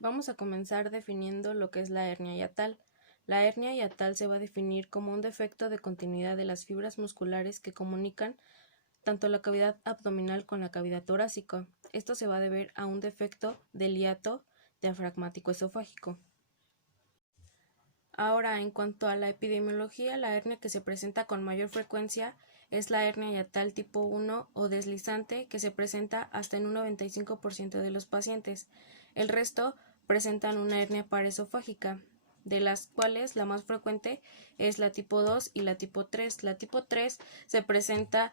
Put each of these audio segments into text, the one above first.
Vamos a comenzar definiendo lo que es la hernia hiatal. La hernia hiatal se va a definir como un defecto de continuidad de las fibras musculares que comunican tanto la cavidad abdominal con la cavidad torácica. Esto se va a deber a un defecto del hiato diafragmático esofágico. Ahora, en cuanto a la epidemiología, la hernia que se presenta con mayor frecuencia es la hernia hiatal tipo 1 o deslizante, que se presenta hasta en un 95% de los pacientes. El resto presentan una hernia paraesofágica, de las cuales la más frecuente es la tipo 2 y la tipo 3. La tipo 3 se presenta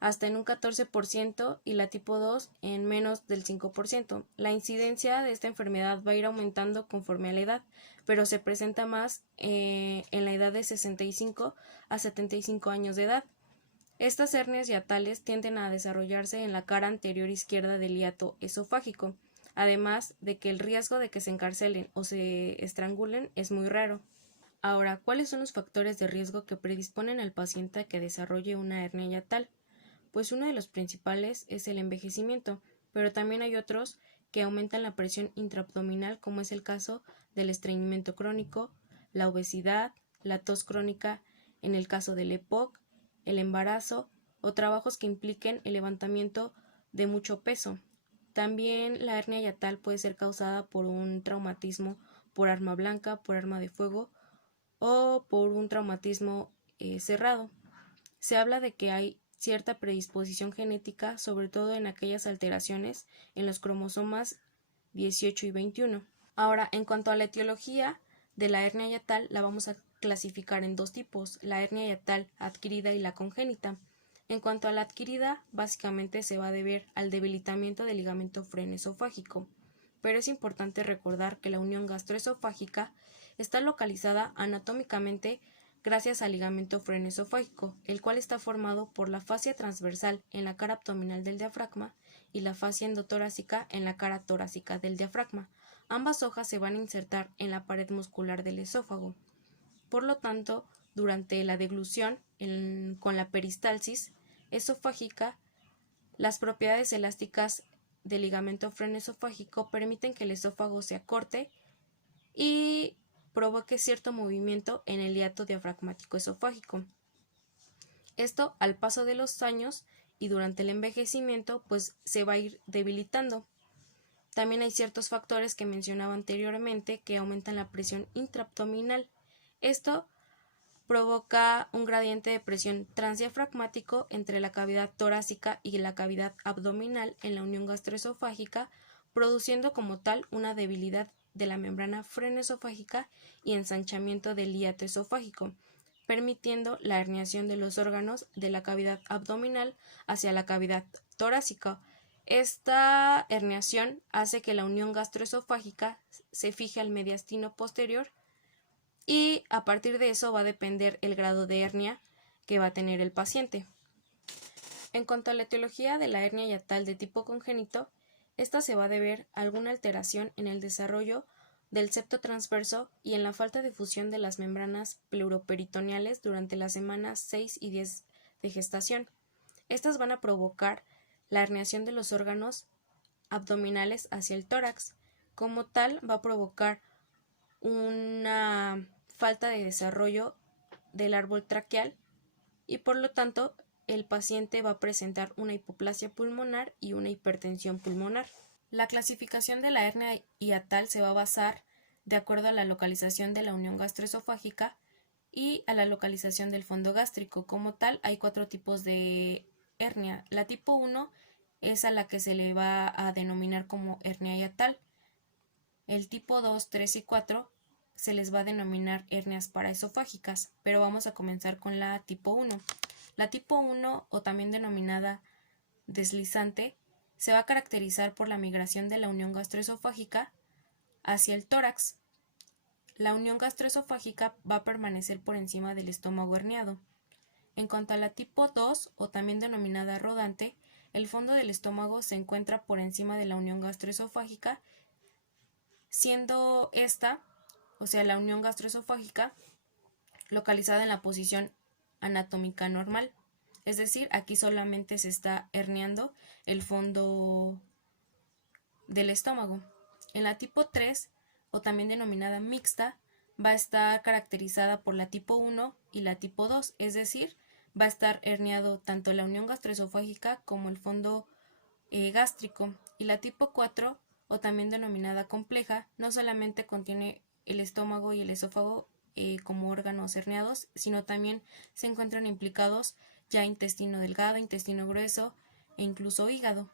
hasta en un 14% y la tipo 2 en menos del 5%. La incidencia de esta enfermedad va a ir aumentando conforme a la edad, pero se presenta más en la edad de 65 a 75 años de edad. Estas hernias hiatales tienden a desarrollarse en la cara anterior izquierda del hiato esofágico, además de que el riesgo de que se encarcelen o se estrangulen es muy raro. Ahora, ¿cuáles son los factores de riesgo que predisponen al paciente a que desarrolle una hernia hiatal? Pues uno de los principales es el envejecimiento, pero también hay otros que aumentan la presión intraabdominal, como es el caso del estreñimiento crónico, la obesidad, la tos crónica, en el caso del EPOC, el embarazo o trabajos que impliquen el levantamiento de mucho peso. También la hernia hiatal puede ser causada por un traumatismo por arma blanca, por arma de fuego o por un traumatismo cerrado. Se habla de que hay cierta predisposición genética, sobre todo en aquellas alteraciones en los cromosomas 18 y 21. Ahora, en cuanto a la etiología de la hernia hiatal, la vamos a clasificar en dos tipos, la hernia hiatal adquirida y la congénita. En cuanto a la adquirida, básicamente se va a deber al debilitamiento del ligamento frenesofágico, pero es importante recordar que la unión gastroesofágica está localizada anatómicamente gracias al ligamento frenesofágico, el cual está formado por la fascia transversal en la cara abdominal del diafragma y la fascia endotorácica en la cara torácica del diafragma. Ambas hojas se van a insertar en la pared muscular del esófago. Por lo tanto, durante la deglución con la peristalsis esofágica, las propiedades elásticas del ligamento frenesofágico permiten que el esófago se acorte y provoque cierto movimiento en el hiato diafragmático esofágico. Esto, al paso de los años y durante el envejecimiento, pues se va a ir debilitando. También hay ciertos factores que mencionaba anteriormente que aumentan la presión intraabdominal. Esto provoca un gradiente de presión transdiafragmático entre la cavidad torácica y la cavidad abdominal en la unión gastroesofágica, produciendo como tal una debilidad de la membrana frenesofágica y ensanchamiento del hiato esofágico, permitiendo la herniación de los órganos de la cavidad abdominal hacia la cavidad torácica. Esta herniación hace que la unión gastroesofágica se fije al mediastino posterior y a partir de eso va a depender el grado de hernia que va a tener el paciente. En cuanto a la etiología de la hernia hiatal de tipo congénito, esta se va a deber a alguna alteración en el desarrollo del septo transverso y en la falta de fusión de las membranas pleuroperitoneales durante las semanas 6 y 10 de gestación. Estas van a provocar la herniación de los órganos abdominales hacia el tórax. Como tal, va a provocar una falta de desarrollo del árbol traqueal y por lo tanto el paciente va a presentar una hipoplasia pulmonar y una hipertensión pulmonar. La clasificación de la hernia hiatal se va a basar de acuerdo a la localización de la unión gastroesofágica y a la localización del fondo gástrico. Como tal, hay 4 tipos de hernia. La tipo 1 es a la que se le va a denominar como hernia hiatal. El tipo 2, 3 y 4 se les va a denominar hernias paraesofágicas, pero vamos a comenzar con la tipo 1. La tipo 1, o también denominada deslizante, se va a caracterizar por la migración de la unión gastroesofágica hacia el tórax. La unión gastroesofágica va a permanecer por encima del estómago herniado. En cuanto a la tipo 2, o también denominada rodante, el fondo del estómago se encuentra por encima de la unión gastroesofágica, siendo esta, o sea, la unión gastroesofágica, localizada en la posición anatómica normal. Es decir, aquí solamente se está herniando el fondo del estómago. En la tipo 3, o también denominada mixta, va a estar caracterizada por la tipo 1 y la tipo 2, es decir, va a estar herniado tanto la unión gastroesofágica como el fondo gástrico. Y la tipo 4, o también denominada compleja, no solamente contiene el estómago y el esófago como órganos herniados, sino también se encuentran implicados ya intestino delgado, intestino grueso e incluso hígado.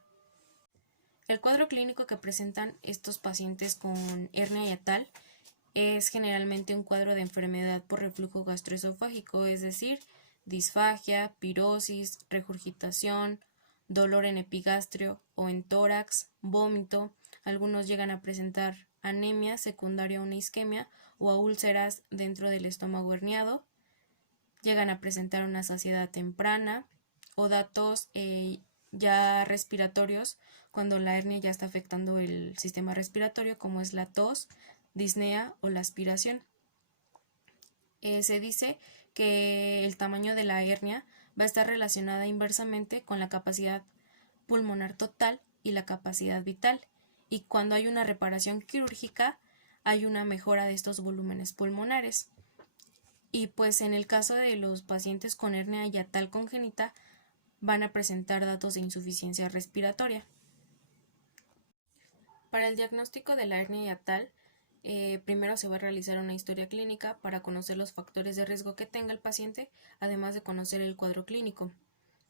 El cuadro clínico que presentan estos pacientes con hernia hiatal es generalmente un cuadro de enfermedad por reflujo gastroesofágico, es decir, disfagia, pirosis, regurgitación, dolor en epigastrio o en tórax, vómito. Algunos llegan a presentar anemia secundaria a una isquemia o a úlceras dentro del estómago herniado. Llegan a presentar una saciedad temprana o datos ya respiratorios cuando la hernia ya está afectando el sistema respiratorio, como es la tos, disnea o la aspiración. Se dice que el tamaño de la hernia va a estar relacionada inversamente con la capacidad pulmonar total y la capacidad vital, y cuando hay una reparación quirúrgica hay una mejora de estos volúmenes pulmonares. Y pues en el caso de los pacientes con hernia hiatal congénita van a presentar datos de insuficiencia respiratoria. Para el diagnóstico de la hernia hiatal, primero se va a realizar una historia clínica para conocer los factores de riesgo que tenga el paciente, además de conocer el cuadro clínico.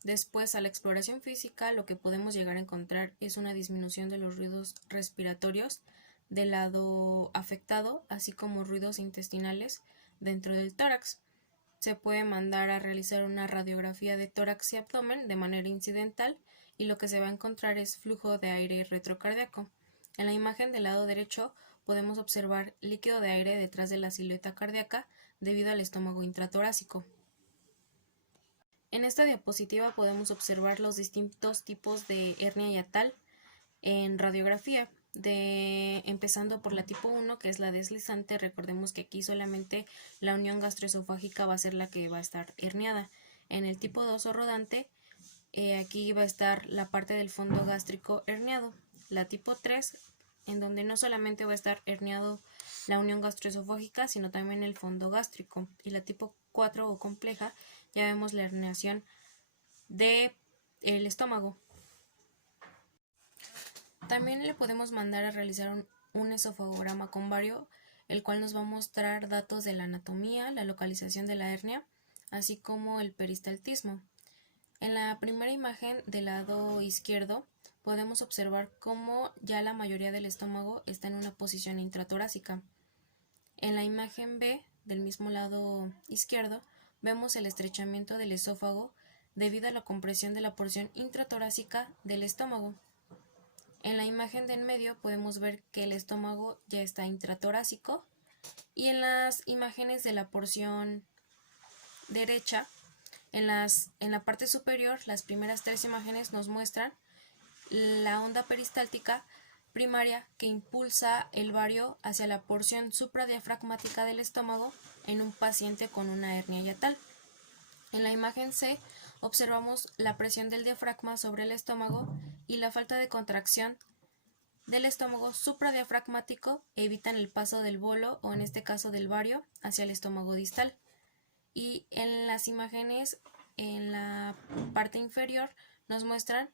Después, a la exploración física, lo que podemos llegar a encontrar es una disminución de los ruidos respiratorios del lado afectado, así como ruidos intestinales dentro del tórax. Se puede mandar a realizar una radiografía de tórax y abdomen de manera incidental y lo que se va a encontrar es flujo de aire retrocardíaco. En la imagen del lado derecho podemos observar líquido de aire detrás de la silueta cardíaca debido al estómago intratorácico. En esta diapositiva podemos observar los distintos tipos de hernia hiatal en radiografía, empezando por la tipo 1, que es la deslizante. Recordemos que aquí solamente la unión gastroesofágica va a ser la que va a estar herniada. En el tipo 2 o rodante, aquí va a estar la parte del fondo gástrico herniado. La tipo 3, en donde no solamente va a estar herniado la unión gastroesofágica, sino también el fondo gástrico. Y la tipo 4 o compleja, ya vemos la herniación del estómago. También le podemos mandar a realizar un esofagograma con vario, el cual nos va a mostrar datos de la anatomía, la localización de la hernia, así como el peristaltismo. En la primera imagen del lado izquierdo podemos observar cómo ya la mayoría del estómago está en una posición intratorácica. En la imagen B del mismo lado izquierdo vemos el estrechamiento del esófago debido a la compresión de la porción intratorácica del estómago. En la imagen de en medio podemos ver que el estómago ya está intratorácico, y en las imágenes de la porción derecha, en la parte superior, las primeras tres imágenes nos muestran la onda peristáltica primaria que impulsa el vario hacia la porción supradiafragmática del estómago en un paciente con una hernia hiatal. En la imagen C observamos la presión del diafragma sobre el estómago y la falta de contracción del estómago supradiafragmático evitan el paso del bolo, o en este caso del vario, hacia el estómago distal. Y en las imágenes en la parte inferior nos muestran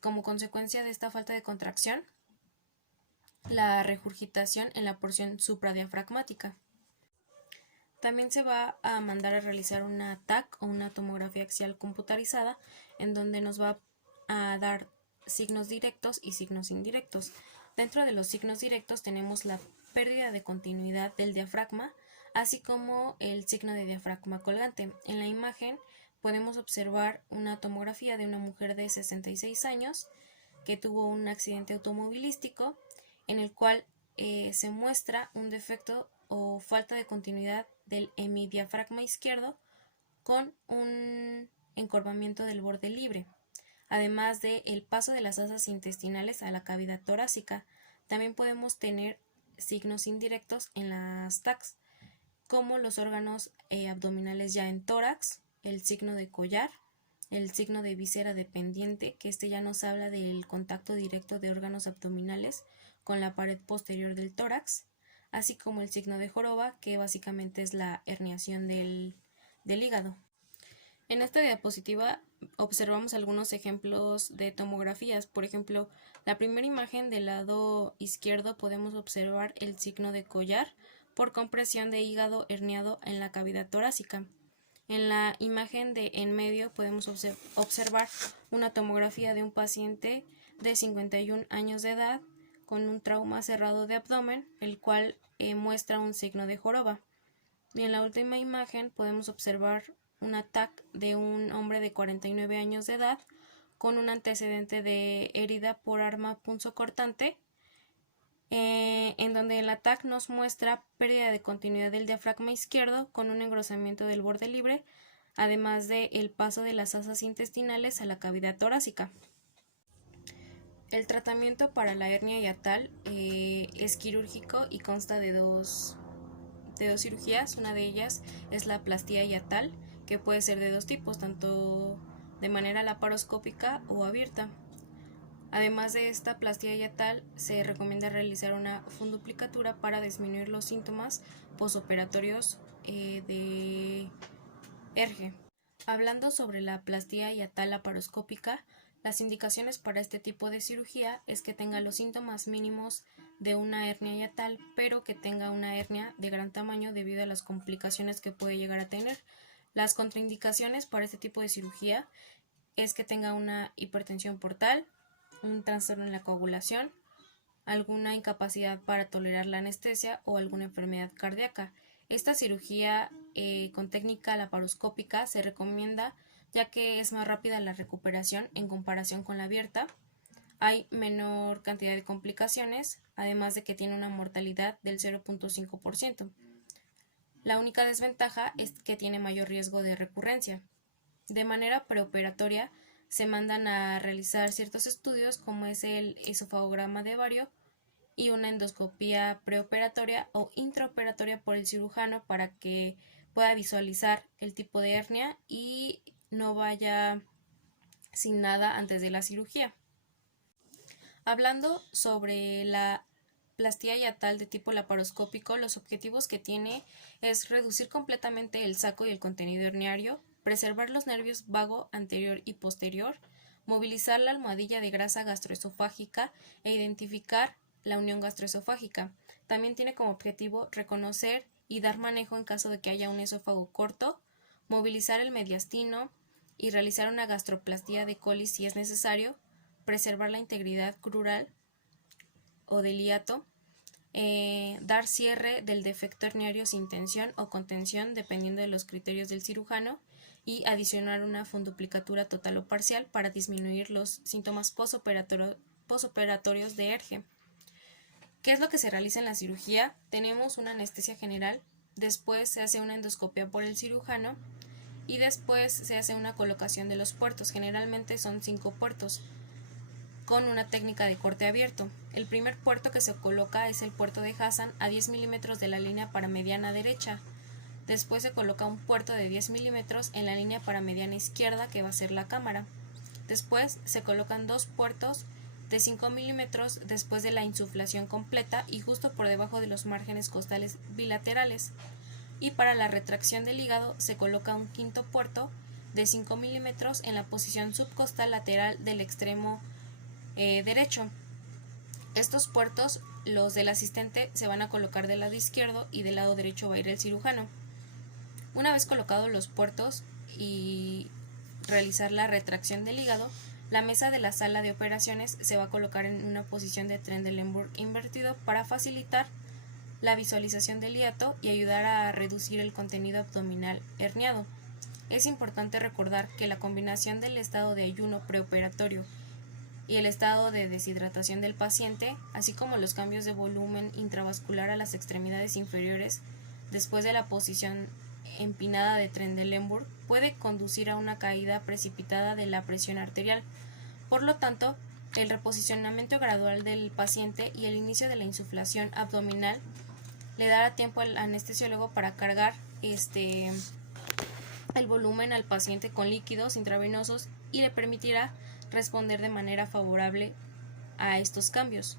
como consecuencia de esta falta de contracción la regurgitación en la porción supradiafragmática. También se va a mandar a realizar una TAC o una tomografía axial computarizada, en donde nos va a dar signos directos y signos indirectos. Dentro de los signos directos tenemos la pérdida de continuidad del diafragma, así como el signo de diafragma colgante. En la imagen podemos observar una tomografía de una mujer de 66 años que tuvo un accidente automovilístico, en el cual se muestra un defecto o falta de continuidad del hemidiafragma izquierdo con un encorvamiento del borde libre, además de el paso de las asas intestinales a la cavidad torácica. También podemos tener signos indirectos en las TACs, como los órganos abdominales ya en tórax, el signo de collar el signo de víscera dependiente, que ya nos habla del contacto directo de órganos abdominales con la pared posterior del tórax, así como el signo de joroba, que básicamente es la herniación del hígado. En esta diapositiva observamos algunos ejemplos de tomografías. Por ejemplo, la primera imagen del lado izquierdo podemos observar el signo de collar por compresión de hígado herniado en la cavidad torácica. En la imagen de en medio podemos observar una tomografía de un paciente de 51 años de edad con un trauma cerrado de abdomen, el cual muestra un signo de joroba. Y en la última imagen podemos observar un TAC de un hombre de 49 años de edad con un antecedente de herida por arma punzocortante, en donde el TAC nos muestra pérdida de continuidad del diafragma izquierdo con un engrosamiento del borde libre, además del paso de las asas intestinales a la cavidad torácica. El tratamiento para la hernia hiatal es quirúrgico y consta de dos cirugías. Una de ellas es la plastía hiatal, que puede ser de dos tipos, tanto de manera laparoscópica o abierta. Además de esta plastía hiatal, se recomienda realizar una funduplicatura para disminuir los síntomas posoperatorios de ERGE. Hablando sobre la plastía hiatal laparoscópica, las indicaciones para este tipo de cirugía es que tenga los síntomas mínimos de una hernia hiatal, pero que tenga una hernia de gran tamaño debido a las complicaciones que puede llegar a tener. Las contraindicaciones para este tipo de cirugía es que tenga una hipertensión portal, un trastorno en la coagulación, alguna incapacidad para tolerar la anestesia o alguna enfermedad cardíaca. Esta cirugía con técnica laparoscópica se recomienda ya que es más rápida la recuperación en comparación con la abierta. Hay menor cantidad de complicaciones, además de que tiene una mortalidad del 0.5%. La única desventaja es que tiene mayor riesgo de recurrencia. De manera preoperatoria se mandan a realizar ciertos estudios como es el esofagograma de Vario y una endoscopía preoperatoria o intraoperatoria por el cirujano para que pueda visualizar el tipo de hernia y no vaya sin nada antes de la cirugía. Hablando sobre la plastía hiatal de tipo laparoscópico, los objetivos que tiene es reducir completamente el saco y el contenido herniario, preservar los nervios vago anterior y posterior, movilizar la almohadilla de grasa gastroesofágica e identificar la unión gastroesofágica. También tiene como objetivo reconocer y dar manejo en caso de que haya un esófago corto, movilizar el mediastino y realizar una gastroplastía de colis si es necesario, preservar la integridad crural o del hiato, dar cierre del defecto herniario sin tensión o contención dependiendo de los criterios del cirujano y adicionar una funduplicatura total o parcial para disminuir los síntomas posoperatorios de ERGE. ¿Qué es lo que se realiza en la cirugía? Tenemos una anestesia general, después se hace una endoscopia por el cirujano y después se hace una colocación de los puertos. Generalmente son 5 puertos con una técnica de corte abierto. El primer puerto que se coloca es el puerto de Hassan a 10 milímetros de la línea paramediana derecha. Después se coloca un puerto de 10 milímetros en la línea paramediana izquierda, que va a ser la cámara. Después se colocan 2 puertos de 5 milímetros después de la insuflación completa y justo por debajo de los márgenes costales bilaterales. Y para la retracción del hígado se coloca un quinto puerto de 5 milímetros en la posición subcostal lateral del extremo derecho. Estos puertos, los del asistente, se van a colocar del lado izquierdo y del lado derecho va a ir el cirujano. Una vez colocados los puertos y realizar la retracción del hígado, la mesa de la sala de operaciones se va a colocar en una posición de Trendelenburg invertido para facilitar la visualización del hiato y ayudar a reducir el contenido abdominal herniado. Es importante recordar que la combinación del estado de ayuno preoperatorio y el estado de deshidratación del paciente, así como los cambios de volumen intravascular a las extremidades inferiores después de la posición empinada de Trendelenburg, puede conducir a una caída precipitada de la presión arterial. Por lo tanto, el reposicionamiento gradual del paciente y el inicio de la insuflación abdominal le dará tiempo al anestesiólogo para cargar el volumen al paciente con líquidos intravenosos y le permitirá responder de manera favorable a estos cambios.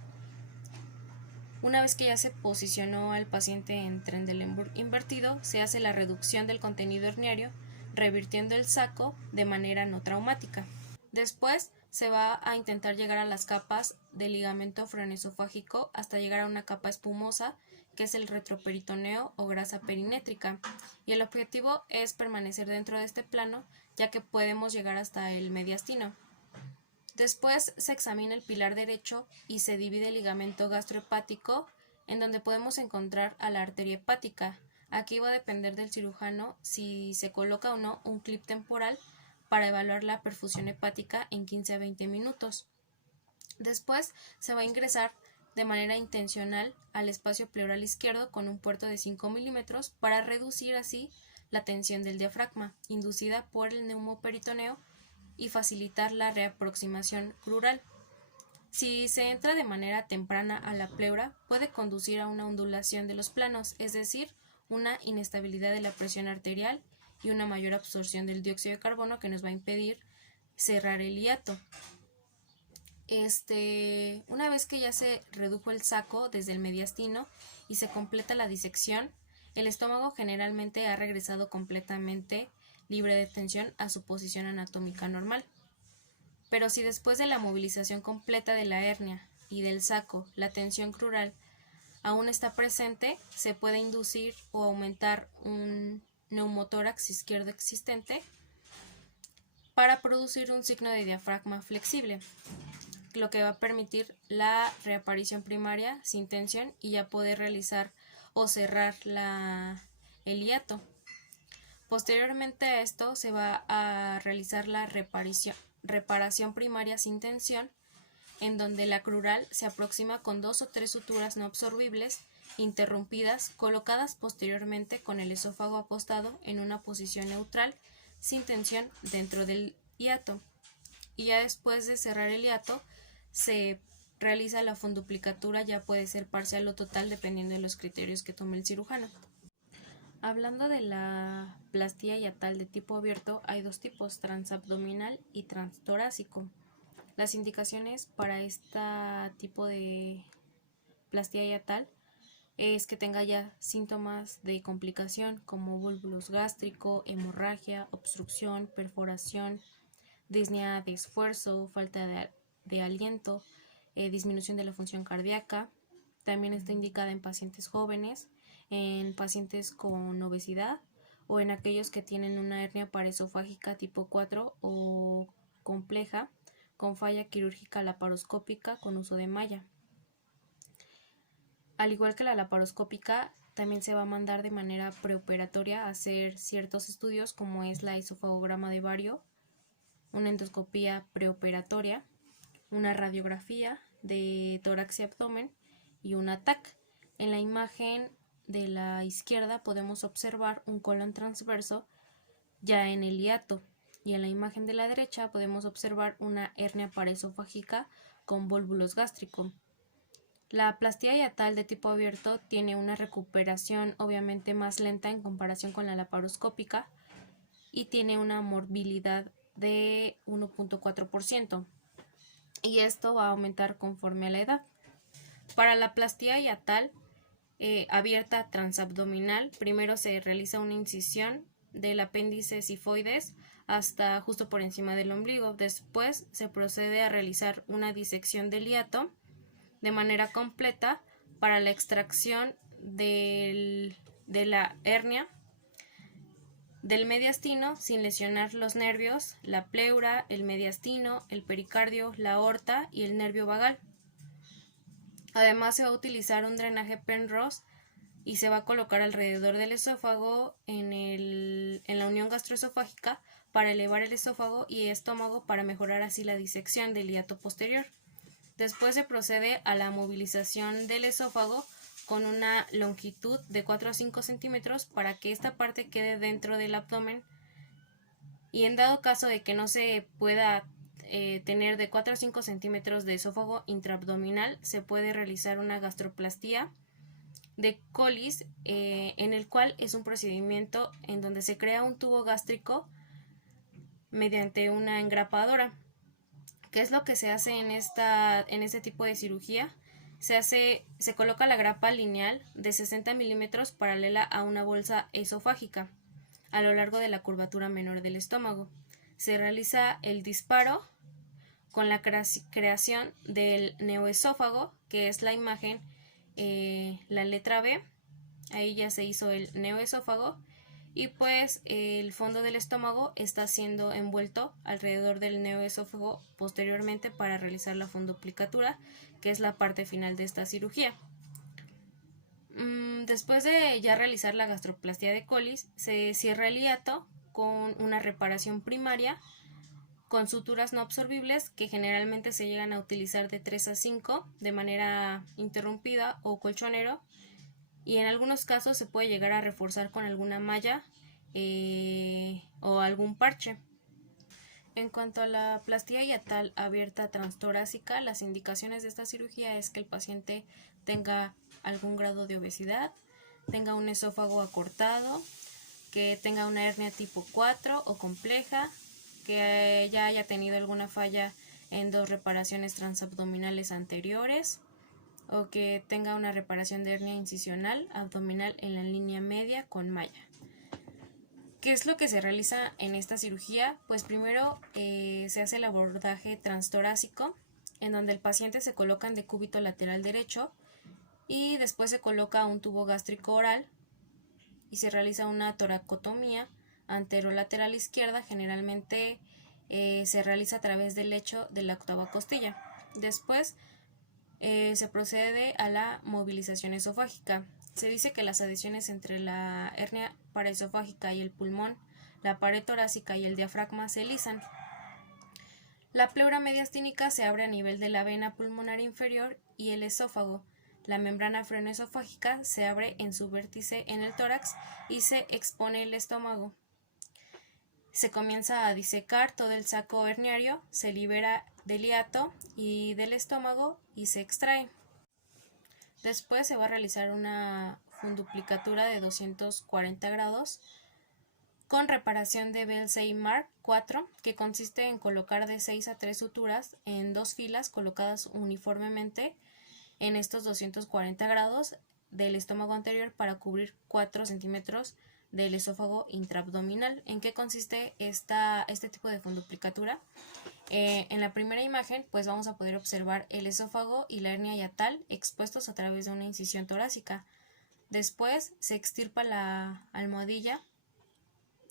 Una vez que ya se posicionó al paciente en Trendelenburg invertido, se hace la reducción del contenido herniario, revirtiendo el saco de manera no traumática. Después se va a intentar llegar a las capas del ligamento frenioesofágico hasta llegar a una capa espumosa, que es el retroperitoneo o grasa perinétrica, y el objetivo es permanecer dentro de este plano, ya que podemos llegar hasta el mediastino. Después se examina el pilar derecho y se divide el ligamento gastrohepático, en donde podemos encontrar a la arteria hepática. Aquí va a depender del cirujano si se coloca o no un clip temporal para evaluar la perfusión hepática en 15 a 20 minutos. Después se va a ingresar de manera intencional al espacio pleural izquierdo con un puerto de 5 milímetros para reducir así la tensión del diafragma inducida por el neumoperitoneo y facilitar la reaproximación crural. Si se entra de manera temprana a la pleura, puede conducir a una ondulación de los planos, es decir, una inestabilidad de la presión arterial y una mayor absorción del dióxido de carbono que nos va a impedir cerrar el hiato. Una vez que ya se redujo el saco desde el mediastino y se completa la disección, el estómago generalmente ha regresado completamente libre de tensión a su posición anatómica normal. Pero si después de la movilización completa de la hernia y del saco la tensión crural aún está presente, se puede inducir o aumentar un neumotórax izquierdo existente para producir un signo de diafragma flexible, lo que va a permitir la reaparición primaria sin tensión y ya poder realizar o cerrar el hiato. Posteriormente a esto se va a realizar la reparación primaria sin tensión, en donde la crural se aproxima con 2 o 3 suturas no absorbibles interrumpidas colocadas posteriormente con el esófago acostado en una posición neutral sin tensión dentro del hiato. Y ya después de cerrar el hiato se realiza la funduplicatura, ya puede ser parcial o total dependiendo de los criterios que tome el cirujano. Hablando de la plastía hiatal de tipo abierto, hay dos tipos, transabdominal y transtorácico. Las indicaciones para este tipo de plastía hiatal es que tenga ya síntomas de complicación como volvulus gástrico, hemorragia, obstrucción, perforación, disnea de esfuerzo, falta de aliento, disminución de la función cardíaca. También está indicada en pacientes jóvenes, en pacientes con obesidad o en aquellos que tienen una hernia paraesofágica tipo 4 o compleja con falla quirúrgica laparoscópica con uso de malla. Al igual que la laparoscópica, también se va a mandar de manera preoperatoria a hacer ciertos estudios como es la esofagograma de bario, una endoscopía preoperatoria, una radiografía de tórax y abdomen y una TAC. En la imagen de la izquierda podemos observar un colon transverso ya en el hiato y en la imagen de la derecha podemos observar una hernia paraesofágica con volvulus gástrico. La plastía hiatal de tipo abierto tiene una recuperación obviamente más lenta en comparación con la laparoscópica y tiene una morbilidad de 1.4%, y esto va a aumentar conforme a la edad. Para la plastía hiatal abierta transabdominal, primero se realiza una incisión del apéndice sifoides hasta justo por encima del ombligo. Después se procede a realizar una disección del hiato de manera completa para la extracción de la hernia del mediastino sin lesionar los nervios, la pleura, el mediastino, el pericardio, la aorta y el nervio vagal. Además se va a utilizar un drenaje Penrose y se va a colocar alrededor del esófago en la unión gastroesofágica para elevar el esófago y estómago para mejorar así la disección del hiato posterior. Después se procede a la movilización del esófago con una longitud de 4 a 5 centímetros para que esta parte quede dentro del abdomen, y en dado caso de que no se pueda tener de 4 a 5 centímetros de esófago intraabdominal, se puede realizar una gastroplastía de colis, en el cual es un procedimiento en donde se crea un tubo gástrico mediante una engrapadora. ¿Qué es lo que se hace en este tipo de cirugía? Se coloca la grapa lineal de 60 milímetros paralela a una bolsa esofágica a lo largo de la curvatura menor del estómago. Se realiza el disparo con la creación del neoesófago, que es la imagen, la letra B. Ahí ya se hizo el neoesófago y pues el fondo del estómago está siendo envuelto alrededor del neoesófago posteriormente para realizar la funduplicatura, que es la parte final de esta cirugía. Después de ya realizar la gastroplastia de colis, se cierra el hiato con una reparación primaria con suturas no absorbibles que generalmente se llegan a utilizar de 3 a 5 de manera interrumpida o colchonero, y en algunos casos se puede llegar a reforzar con alguna malla o algún parche. En cuanto a la plastilla hiatal abierta transtorácica, las indicaciones de esta cirugía es que el paciente tenga algún grado de obesidad, tenga un esófago acortado, que tenga una hernia tipo 4 o compleja, que ya haya tenido alguna falla en 2 reparaciones transabdominales anteriores, o que tenga una reparación de hernia incisional abdominal en la línea media con malla. ¿Qué es lo que se realiza en esta cirugía? Pues primero se hace el abordaje transtorácico, en donde el paciente se coloca en decúbito lateral derecho y después se coloca un tubo gástrico oral y se realiza una toracotomía anterolateral izquierda. Generalmente se realiza a través del lecho de la octava costilla. Después se procede a la movilización esofágica. Se dice que las adhesiones entre la hernia paraesofágica y el pulmón, la pared torácica y el diafragma se lisan. La pleura mediastínica se abre a nivel de la vena pulmonar inferior y el esófago. La membrana frenoesofágica se abre en su vértice en el tórax y se expone el estómago. Se comienza a disecar todo el saco herniario, se libera del hiato y del estómago y se extrae. Después se va a realizar una funduplicatura de 240 grados con reparación de Bell-Seymour 4, que consiste en colocar de 6 a 3 suturas en 2 filas colocadas uniformemente en estos 240 grados del estómago anterior para cubrir 4 centímetros del esófago intraabdominal. ¿En qué consiste este tipo de funduplicatura? En la primera imagen pues vamos a poder observar el esófago y la hernia hiatal expuestos a través de una incisión torácica. Después se extirpa la almohadilla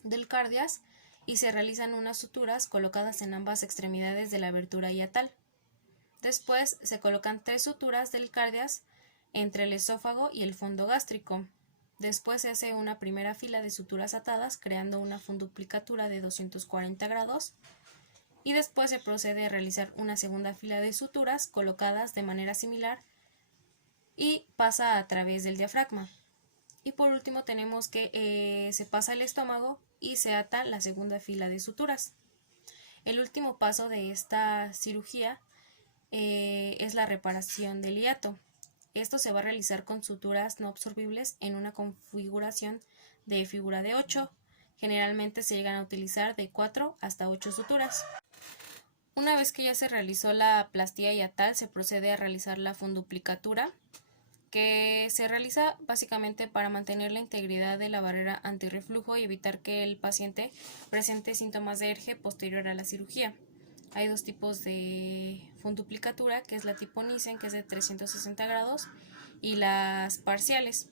del cardias y se realizan unas suturas colocadas en ambas extremidades de la abertura hiatal. Después se colocan 3 suturas del cardias entre el esófago y el fondo gástrico. Después se hace una primera fila de suturas atadas creando una funduplicatura de 240 grados y después se procede a realizar una segunda fila de suturas colocadas de manera similar y pasa a través del diafragma. Y por último tenemos que se pasa el estómago y se ata la segunda fila de suturas. El último paso de esta cirugía es la reparación del hiato. Esto se va a realizar con suturas no absorbibles en una configuración de figura de 8. Generalmente se llegan a utilizar de 4 hasta 8 suturas. Una vez que ya se realizó la plastilla hiatal, se procede a realizar la funduplicatura, que se realiza básicamente para mantener la integridad de la barrera antirreflujo y evitar que el paciente presente síntomas de ERGE posterior a la cirugía. Hay 2 tipos de funduplicatura, que es la tipo Nissen, que es de 360 grados, y las parciales.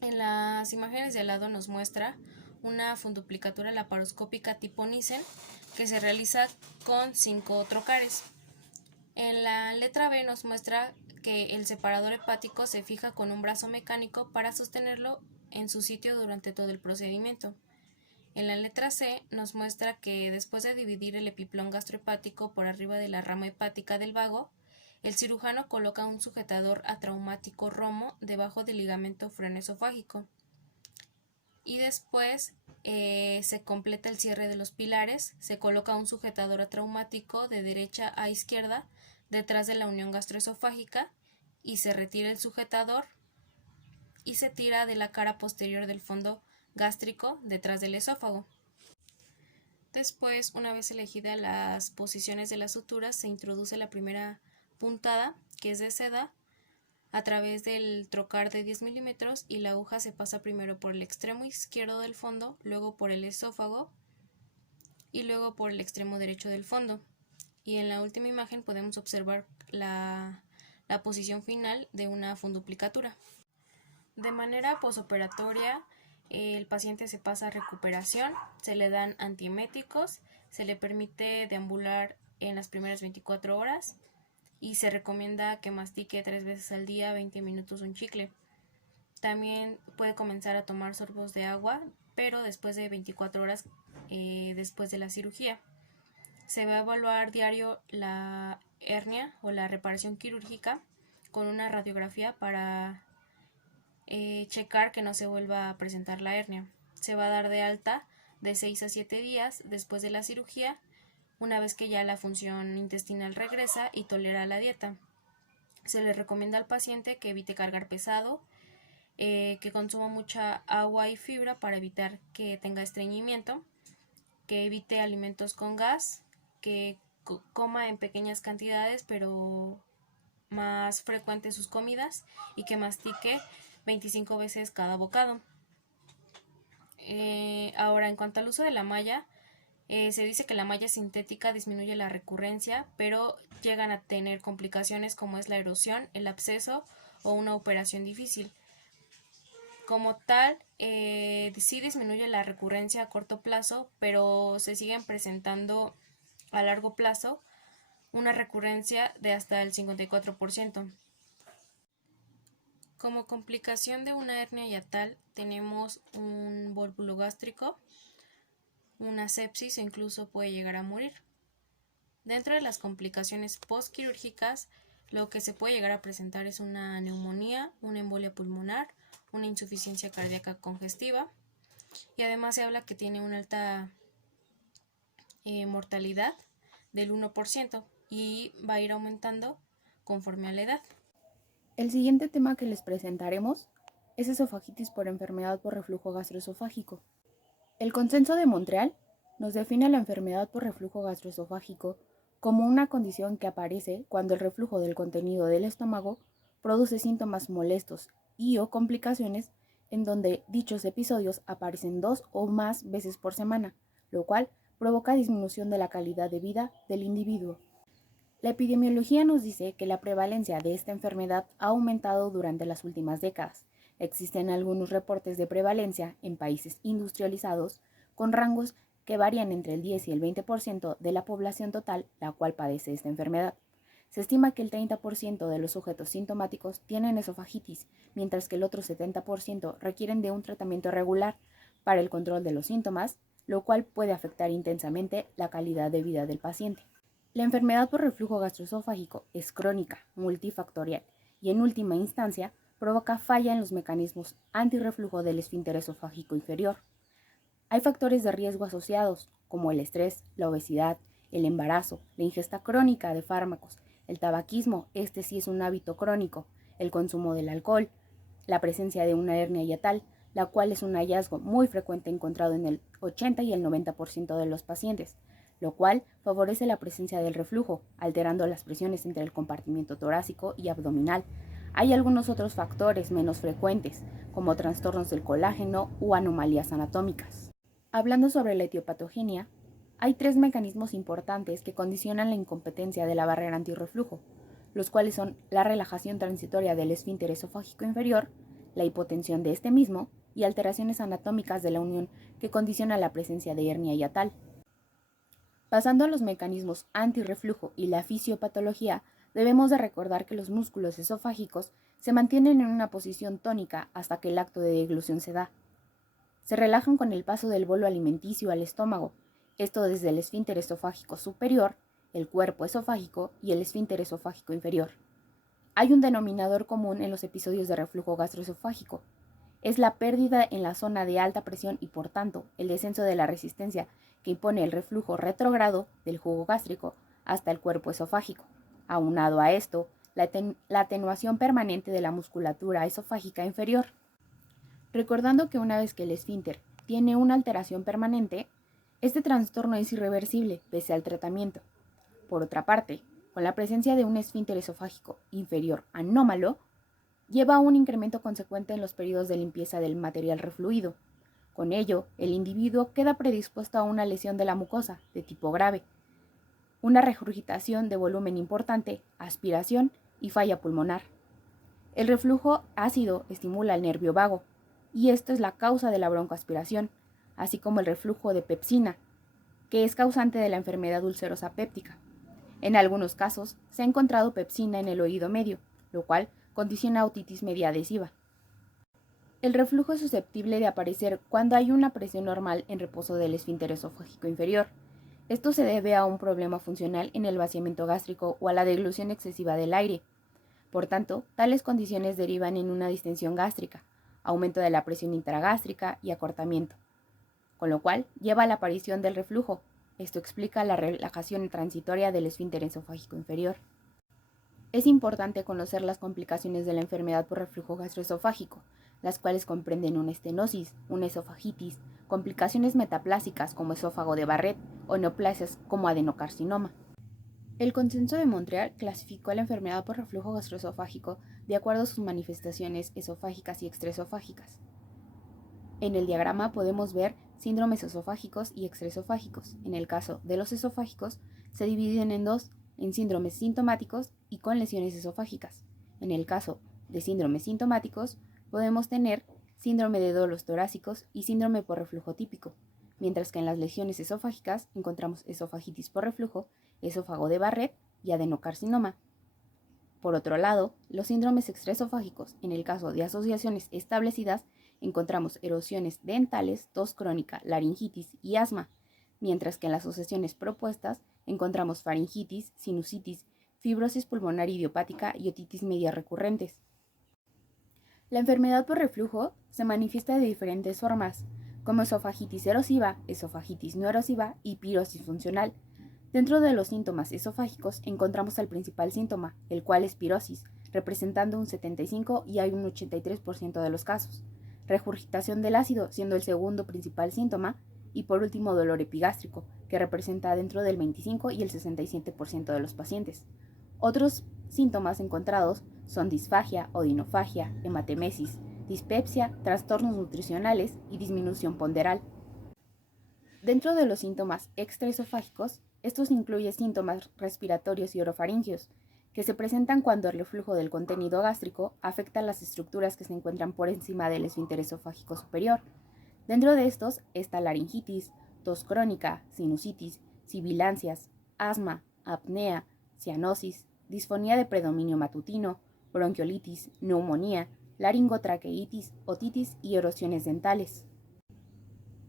En las imágenes de al lado nos muestra una funduplicatura laparoscópica tipo Nissen, que se realiza con 5 trocares. En la letra B nos muestra que el separador hepático se fija con un brazo mecánico para sostenerlo en su sitio durante todo el procedimiento. En la letra C nos muestra que después de dividir el epiplón gastrohepático por arriba de la rama hepática del vago, el cirujano coloca un sujetador atraumático romo debajo del ligamento frenoesofágico. Y después se completa el cierre de los pilares, se coloca un sujetador atraumático de derecha a izquierda detrás de la unión gastroesofágica y se retira el sujetador y se tira de la cara posterior del fondo gástrico detrás del esófago. Después, una vez elegidas las posiciones de las suturas, se introduce la primera puntada, que es de seda, a través del trocar de 10 milímetros y la aguja se pasa primero por el extremo izquierdo del fondo, luego por el esófago y luego por el extremo derecho del fondo. Y en la última imagen podemos observar la posición final de una funduplicatura. De manera posoperatoria, el paciente se pasa a recuperación, se le dan antieméticos, se le permite deambular en las primeras 24 horas y se recomienda que mastique 3 veces al día 20 minutos un chicle. También puede comenzar a tomar sorbos de agua, pero después de 24 horas después de la cirugía. Se va a evaluar diario la hernia o la reparación quirúrgica con una radiografía para checar que no se vuelva a presentar la hernia. Se va a dar de alta de 6 a 7 días después de la cirugía, una vez que ya la función intestinal regresa y tolera la dieta. Se le recomienda al paciente que evite cargar pesado, que consuma mucha agua y fibra para evitar que tenga estreñimiento, que evite alimentos con gas, que coma en pequeñas cantidades pero más frecuentes sus comidas y que mastique 25 veces cada bocado. Ahora, en cuanto al uso de la malla, se dice que la malla sintética disminuye la recurrencia, pero llegan a tener complicaciones como es la erosión, el absceso o una operación difícil. Como tal, sí disminuye la recurrencia a corto plazo, pero se siguen presentando a largo plazo una recurrencia de hasta el 54%. Como complicación de una hernia hiatal tenemos un vólvulo gástrico, una sepsis e incluso puede llegar a morir. Dentro de las complicaciones postquirúrgicas, lo que se puede llegar a presentar es una neumonía, una embolia pulmonar, una insuficiencia cardíaca congestiva y además se habla que tiene una alta mortalidad del 1% y va a ir aumentando conforme a la edad. El siguiente tema que les presentaremos es esofagitis por enfermedad por reflujo gastroesofágico. El Consenso de Montreal nos define la enfermedad por reflujo gastroesofágico como una condición que aparece cuando el reflujo del contenido del estómago produce síntomas molestos y o complicaciones en donde dichos episodios aparecen 2 o más veces por semana, lo cual provoca disminución de la calidad de vida del individuo. La epidemiología nos dice que la prevalencia de esta enfermedad ha aumentado durante las últimas décadas. Existen algunos reportes de prevalencia en países industrializados con rangos que varían entre el 10 y el 20% de la población total la cual padece esta enfermedad. Se estima que el 30% de los sujetos sintomáticos tienen esofagitis, mientras que el otro 70% requieren de un tratamiento regular para el control de los síntomas, lo cual puede afectar intensamente la calidad de vida del paciente. La enfermedad por reflujo gastroesofágico es crónica, multifactorial y en última instancia provoca falla en los mecanismos antirreflujo del esfínter esofágico inferior. Hay factores de riesgo asociados como el estrés, la obesidad, el embarazo, la ingesta crónica de fármacos, el tabaquismo, este sí es un hábito crónico, el consumo del alcohol, la presencia de una hernia hiatal, la cual es un hallazgo muy frecuente encontrado en el 80 y el 90% de los pacientes, lo cual favorece la presencia del reflujo, alterando las presiones entre el compartimento torácico y abdominal. Hay algunos otros factores menos frecuentes, como trastornos del colágeno u anomalías anatómicas. Hablando sobre la etiopatogenia, hay 3 mecanismos importantes que condicionan la incompetencia de la barrera antirreflujo, los cuales son la relajación transitoria del esfínter esofágico inferior, la hipotensión de este mismo y alteraciones anatómicas de la unión que condiciona la presencia de hernia hiatal. Pasando a los mecanismos antirreflujo y la fisiopatología, debemos de recordar que los músculos esofágicos se mantienen en una posición tónica hasta que el acto de deglución se da. Se relajan con el paso del bolo alimenticio al estómago, esto desde el esfínter esofágico superior, el cuerpo esofágico y el esfínter esofágico inferior. Hay un denominador común en los episodios de reflujo gastroesofágico. Es la pérdida en la zona de alta presión y, por tanto, el descenso de la resistencia que impone el reflujo retrógrado del jugo gástrico hasta el cuerpo esofágico. Aunado a esto, la atenuación permanente de la musculatura esofágica inferior. recordando que una vez que el esfínter tiene una alteración permanente, este trastorno es irreversible pese al tratamiento. Por otra parte, con la presencia de un esfínter esofágico inferior anómalo, lleva a un incremento consecuente en los periodos de limpieza del material refluido. Con ello, el individuo queda predispuesto a una lesión de la mucosa de tipo grave, una regurgitación de volumen importante, aspiración y falla pulmonar. El reflujo ácido estimula el nervio vago, y esto es la causa de la broncoaspiración, así como el reflujo de pepsina, que es causante de la enfermedad ulcerosa péptica. En algunos casos, se ha encontrado pepsina en el oído medio, lo cual condiciona otitis media adhesiva. El reflujo es susceptible de aparecer cuando hay una presión normal en reposo del esfínter esofágico inferior. Esto se debe a un problema funcional en el vaciamiento gástrico o a la deglución excesiva del aire. Por tanto, tales condiciones derivan en una distensión gástrica, aumento de la presión intragástrica y acortamiento, con lo cual lleva a la aparición del reflujo. Esto explica la relajación transitoria del esfínter esofágico inferior. Es importante conocer las complicaciones de la enfermedad por reflujo gastroesofágico, las cuales comprenden una estenosis, una esofagitis, complicaciones metaplásicas como esófago de Barrett o neoplasias como adenocarcinoma. El Consenso de Montreal clasificó la enfermedad por reflujo gastroesofágico de acuerdo a sus manifestaciones esofágicas y extraesofágicas. En el diagrama podemos ver síndromes esofágicos y extraesofágicos. En el caso de los esofágicos, se dividen en dos, en síndromes sintomáticos y con lesiones esofágicas. En el caso de síndromes sintomáticos, podemos tener síndrome de dolos torácicos y síndrome por reflujo típico, mientras que en las lesiones esofágicas encontramos esofagitis por reflujo, esófago de Barrett y adenocarcinoma. Por otro lado, los síndromes extraesofágicos, en el caso de asociaciones establecidas, encontramos erosiones dentales, tos crónica, laringitis y asma, mientras que en las asociaciones propuestas encontramos faringitis, sinusitis, fibrosis pulmonar idiopática y otitis media recurrentes. La enfermedad por reflujo se manifiesta de diferentes formas, como esofagitis erosiva, esofagitis no erosiva y pirosis funcional. Dentro de los síntomas esofágicos encontramos el principal síntoma, el cual es pirosis, representando un 75 y hay un 83% de los casos. Regurgitación del ácido siendo el segundo principal síntoma y por último dolor epigástrico, que representa dentro del 25 y el 67% de los pacientes. Otros síntomas encontrados son disfagia, odinofagia, hematemesis, dispepsia, trastornos nutricionales y disminución ponderal. Dentro de los síntomas extraesofágicos, estos incluyen síntomas respiratorios y orofaringios, que se presentan cuando el reflujo del contenido gástrico afecta las estructuras que se encuentran por encima del esfínter esofágico superior. Dentro de estos está laringitis, tos crónica, sinusitis, sibilancias, asma, apnea, cianosis, disfonía de predominio matutino, bronquiolitis, neumonía, laringotraqueitis, otitis y erosiones dentales.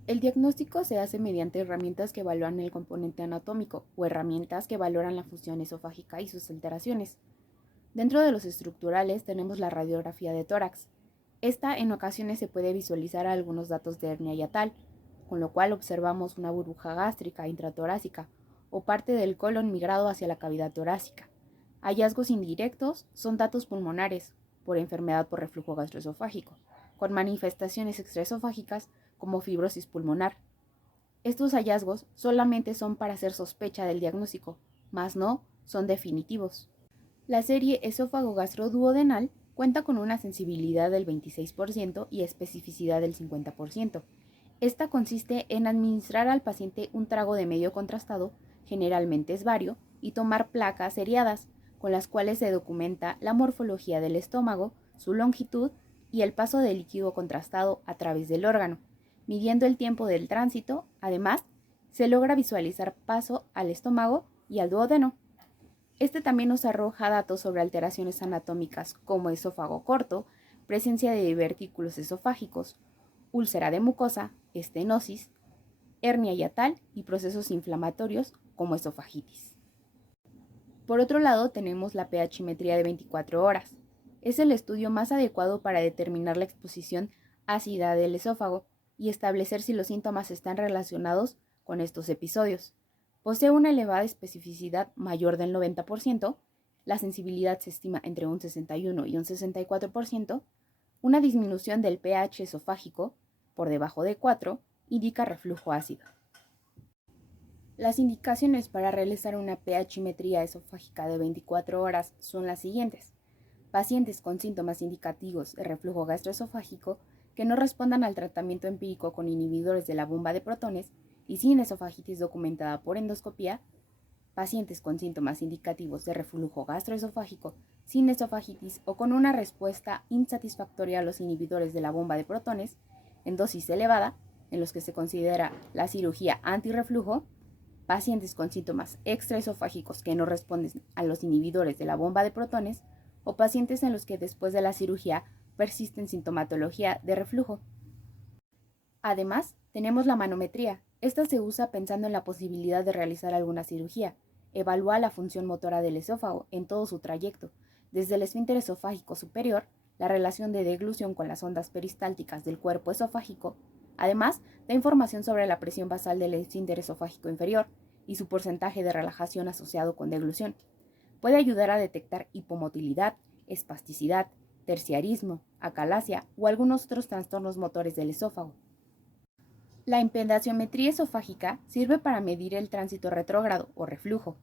El diagnóstico se hace mediante herramientas que evalúan el componente anatómico o herramientas que valoran la función esofágica y sus alteraciones. Dentro de los estructurales tenemos la radiografía de tórax. Esta en ocasiones se puede visualizar algunos datos de hernia hiatal, con lo cual observamos una burbuja gástrica intratorácica o parte del colon migrado hacia la cavidad torácica. Hallazgos indirectos son datos pulmonares por enfermedad por reflujo gastroesofágico, con manifestaciones extraesofágicas como fibrosis pulmonar. Estos hallazgos solamente son para hacer sospecha del diagnóstico, mas no son definitivos. La serie esófago-gastroduodenal cuenta con una sensibilidad del 26% y especificidad del 50%. Esta consiste en administrar al paciente un trago de medio contrastado, generalmente es vario, y tomar placas seriadas, con las cuales se documenta la morfología del estómago, su longitud y el paso del líquido contrastado a través del órgano. Midiendo el tiempo del tránsito, además, se logra visualizar paso al estómago y al duodeno. Este también nos arroja datos sobre alteraciones anatómicas como esófago corto, presencia de divertículos esofágicos, úlcera de mucosa, estenosis, hernia hiatal y procesos inflamatorios como esofagitis. Por otro lado, tenemos la pH-metría de 24 horas. Es el estudio más adecuado para determinar la exposición ácida del esófago y establecer si los síntomas están relacionados con estos episodios. Posee una elevada especificidad mayor del 90%, la sensibilidad se estima entre un 61 y un 64%, Una disminución del pH esofágico por debajo de 4 indica reflujo ácido. Las indicaciones para realizar una pHmetría esofágica de 24 horas son las siguientes. Pacientes con síntomas indicativos de reflujo gastroesofágico que no respondan al tratamiento empírico con inhibidores de la bomba de protones y sin esofagitis documentada por endoscopía. Pacientes con síntomas indicativos de reflujo gastroesofágico sin esofagitis o con una respuesta insatisfactoria a los inhibidores de la bomba de protones en dosis elevada, en los que se considera la cirugía antirreflujo. Pacientes con síntomas extraesofágicos que no responden a los inhibidores de la bomba de protones o pacientes en los que después de la cirugía persiste sintomatología de reflujo. Además, tenemos la manometría. Esta se usa pensando en la posibilidad de realizar alguna cirugía. Evalúa la función motora del esófago en todo su trayecto, desde el esfínter esofágico superior, la relación de deglución con las ondas peristálticas del cuerpo esofágico. Además, da información sobre la presión basal del esfínter esofágico inferior y su porcentaje de relajación asociado con deglución. Puede ayudar a detectar hipomotilidad, espasticidad, terciarismo, acalasia o algunos otros trastornos motores del esófago. La impedaciometría esofágica sirve para medir el tránsito retrógrado o reflujo,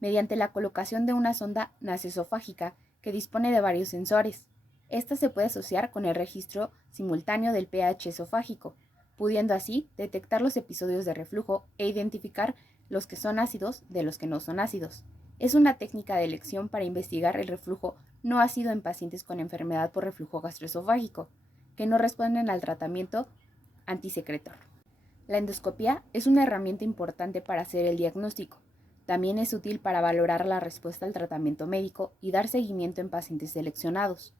mediante la colocación de una sonda nasosofágica que dispone de varios sensores. Esta se puede asociar con el registro simultáneo del pH esofágico, pudiendo así detectar los episodios de reflujo e identificar los que son ácidos de los que no son ácidos. Es una técnica de elección para investigar el reflujo no ácido en pacientes con enfermedad por reflujo gastroesofágico, que no responden al tratamiento antisecretor. La endoscopia es una herramienta importante para hacer el diagnóstico. También es útil para valorar la respuesta al tratamiento médico y dar seguimiento en pacientes seleccionados.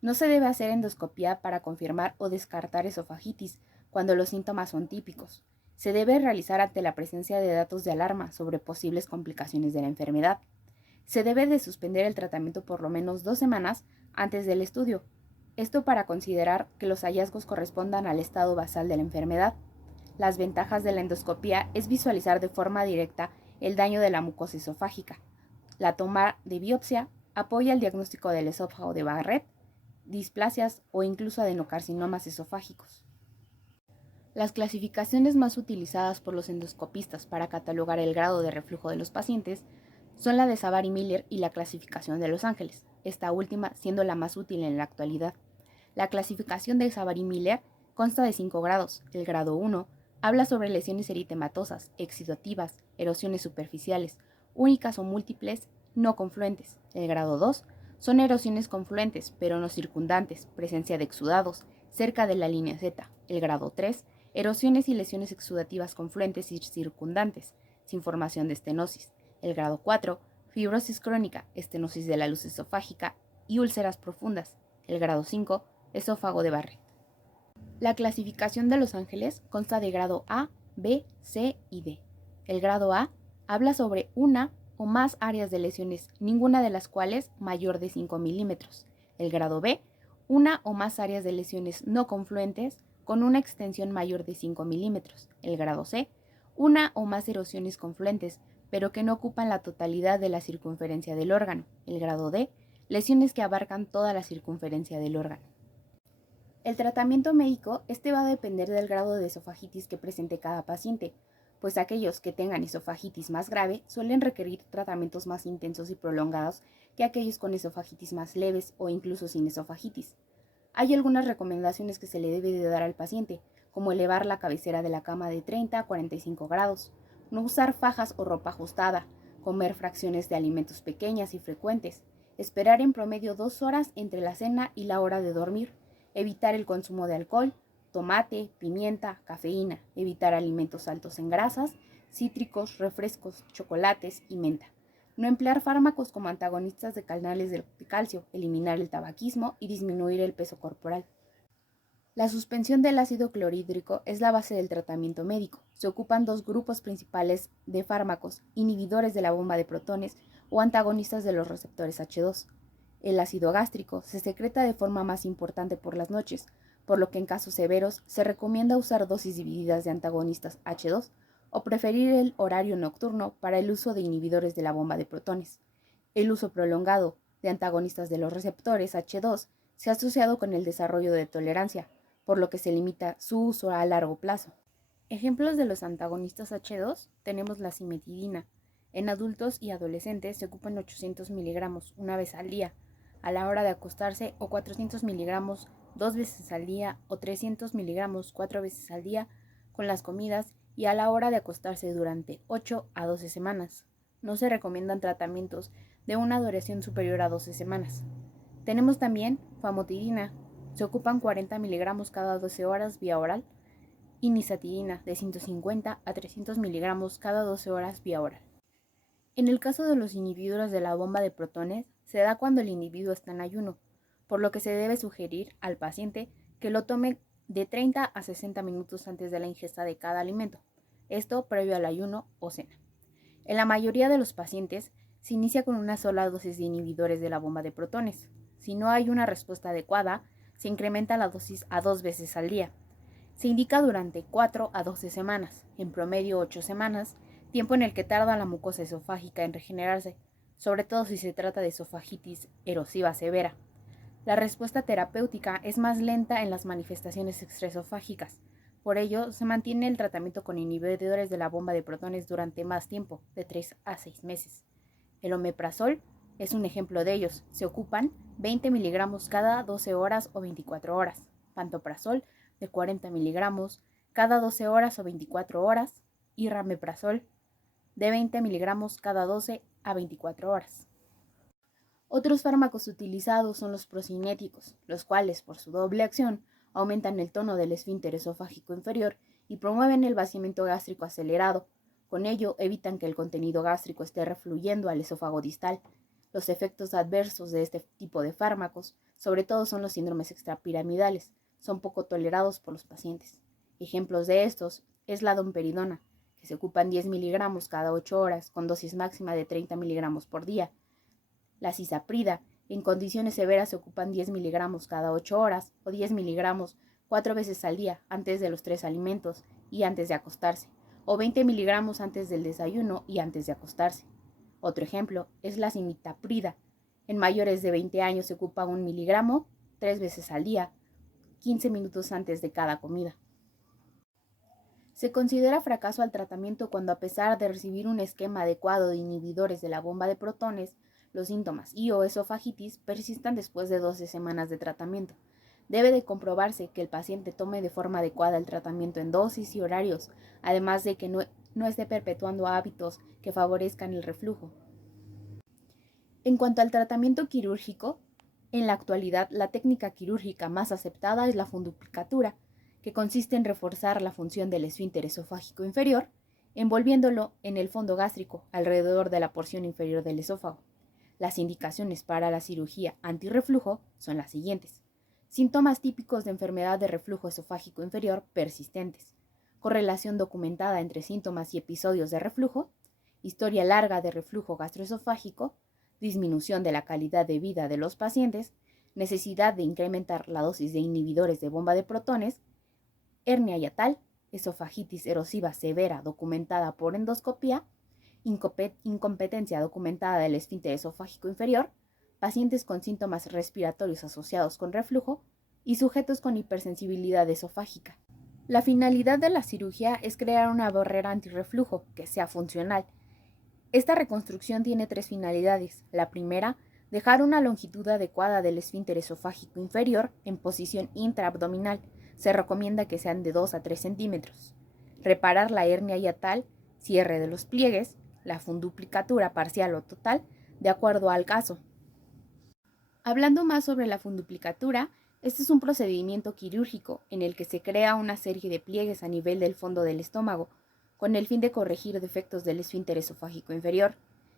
No se debe hacer endoscopia para confirmar o descartar esofagitis cuando los síntomas son típicos. Se debe realizar ante la presencia de datos de alarma sobre posibles complicaciones de la enfermedad. Se debe de suspender el tratamiento por lo menos 2 semanas antes del estudio. Esto para considerar que los hallazgos correspondan al estado basal de la enfermedad. Las ventajas de la endoscopia es visualizar de forma directa el daño de la mucosa esofágica. La toma de biopsia apoya el diagnóstico del esófago de Barrett, displasias o incluso adenocarcinomas esofágicos. Las clasificaciones más utilizadas por los endoscopistas para catalogar el grado de reflujo de los pacientes son la de Savary-Miller y la clasificación de Los Ángeles, esta última siendo la más útil en la actualidad. La clasificación de Savary-Miller consta de 5 grados. El grado 1 habla sobre lesiones eritematosas, exudativas, erosiones superficiales, únicas o múltiples, no confluentes. El grado 2 son erosiones confluentes, pero no circundantes, presencia de exudados, cerca de la línea Z. El grado 3, erosiones y lesiones exudativas confluentes y circundantes, sin formación de estenosis. El grado 4, fibrosis crónica, estenosis de la luz esofágica y úlceras profundas. El grado 5, esófago de Barrett. La clasificación de Los Ángeles consta de grado A, B, C y D. El grado A habla sobre una o más áreas de lesiones, ninguna de las cuales mayor de 5 milímetros. El grado B, una o más áreas de lesiones no confluentes con una extensión mayor de 5 milímetros. El grado C, una o más erosiones confluentes, pero que no ocupan la totalidad de la circunferencia del órgano. El grado D, lesiones que abarcan toda la circunferencia del órgano. El tratamiento médico va a depender del grado de esofagitis que presente cada paciente, pues aquellos que tengan esofagitis más grave suelen requerir tratamientos más intensos y prolongados que aquellos con esofagitis más leves o incluso sin esofagitis. Hay algunas recomendaciones que se le debe de dar al paciente, como elevar la cabecera de la cama de 30 a 45 grados, no usar fajas o ropa ajustada, comer fracciones de alimentos pequeñas y frecuentes, esperar en promedio 2 horas entre la cena y la hora de dormir, evitar el consumo de alcohol, tomate, pimienta, cafeína, evitar alimentos altos en grasas, cítricos, refrescos, chocolates y menta. No emplear fármacos como antagonistas de canales de calcio, eliminar el tabaquismo y disminuir el peso corporal. La suspensión del ácido clorhídrico es la base del tratamiento médico. Se ocupan 2 grupos principales de fármacos, inhibidores de la bomba de protones o antagonistas de los receptores H2. El ácido gástrico se secreta de forma más importante por las noches, por lo que en casos severos se recomienda usar dosis divididas de antagonistas H2 o preferir el horario nocturno para el uso de inhibidores de la bomba de protones. El uso prolongado de antagonistas de los receptores H2 Se ha asociado con el desarrollo de tolerancia, por lo que se limita su uso a largo plazo. Ejemplos de los antagonistas H2 tenemos la cimetidina. En adultos y adolescentes se ocupan 800 miligramos una vez al día, a la hora de acostarse, o 400 miligramos 2 veces al día, o 300 miligramos 4 veces al día con las comidas y a la hora de acostarse durante 8 a 12 semanas. No se recomiendan tratamientos de una duración superior a 12 semanas. Tenemos también famotidina. Se ocupan 40 miligramos cada 12 horas vía oral, y nisatidina de 150 a 300 miligramos cada 12 horas vía oral. En el caso de los inhibidores de la bomba de protones, se da cuando el individuo está en ayuno, por lo que se debe sugerir al paciente que lo tome de 30 a 60 minutos antes de la ingesta de cada alimento, esto previo al ayuno o cena. En la mayoría de los pacientes se inicia con una sola dosis de inhibidores de la bomba de protones. Si no hay una respuesta adecuada, se incrementa la dosis a 2 veces al día. Se indica durante 4 a 12 semanas, en promedio 8 semanas, tiempo en el que tarda la mucosa esofágica en regenerarse, sobre todo si se trata de esofagitis erosiva severa. La respuesta terapéutica es más lenta en las manifestaciones extraesofágicas. Por ello, se mantiene el tratamiento con inhibidores de la bomba de protones durante más tiempo, de 3 a 6 meses. El omeprazol es un ejemplo de ellos. Se ocupan 20 miligramos cada 12 horas o 24 horas. Pantoprazol de 40 miligramos cada 12 horas o 24 horas. Y rameprazol de 20 miligramos cada 12 a 24 horas. Otros fármacos utilizados son los procinéticos, los cuales, por su doble acción, aumentan el tono del esfínter esofágico inferior y promueven el vaciamiento gástrico acelerado. Con ello, evitan que el contenido gástrico esté refluyendo al esófago distal. Los efectos adversos de este tipo de fármacos, sobre todo, son los síndromes extrapiramidales. Son poco tolerados por los pacientes. Ejemplos de estos es la domperidona, que se ocupan 10 miligramos cada 8 horas, con dosis máxima de 30 miligramos por día. La cisaprida, en condiciones severas se ocupan 10 miligramos cada 8 horas o 10 miligramos 4 veces al día antes de los 3 alimentos y antes de acostarse, o 20 miligramos antes del desayuno y antes de acostarse. Otro ejemplo es la cimetidina. En mayores de 20 años se ocupa 1 miligramo 3 veces al día, 15 minutos antes de cada comida. Se considera fracaso al tratamiento cuando, a pesar de recibir un esquema adecuado de inhibidores de la bomba de protones, los síntomas y o esofagitis persistan después de 12 semanas de tratamiento. Debe de comprobarse que el paciente tome de forma adecuada el tratamiento en dosis y horarios, además de que no esté perpetuando hábitos que favorezcan el reflujo. En cuanto al tratamiento quirúrgico, en la actualidad la técnica quirúrgica más aceptada es la funduplicatura, que consiste en reforzar la función del esfínter esofágico inferior, envolviéndolo en el fondo gástrico alrededor de la porción inferior del esófago. Las indicaciones para la cirugía antirreflujo son las siguientes. Síntomas típicos de enfermedad de reflujo esofágico inferior persistentes. Correlación documentada entre síntomas y episodios de reflujo. Historia larga de reflujo gastroesofágico. Disminución de la calidad de vida de los pacientes. Necesidad de incrementar la dosis de inhibidores de bomba de protones. Hernia hiatal. Esofagitis erosiva severa documentada por endoscopía. Incompetencia documentada del esfínter esofágico inferior, pacientes con síntomas respiratorios asociados con reflujo y sujetos con hipersensibilidad esofágica. La finalidad de la cirugía es crear una barrera antirreflujo que sea funcional. Esta reconstrucción tiene 3 finalidades. La primera, dejar una longitud adecuada del esfínter esofágico inferior en posición intraabdominal. Se recomienda que sean de 2 a 3 centímetros. Reparar la hernia hiatal, cierre de los pliegues, la funduplicatura parcial o total, de acuerdo al caso. Hablando más sobre la funduplicatura, este es un procedimiento quirúrgico en el que se crea una serie de pliegues a nivel del fondo del estómago, con el fin de corregir defectos del esfínter esofágico inferior.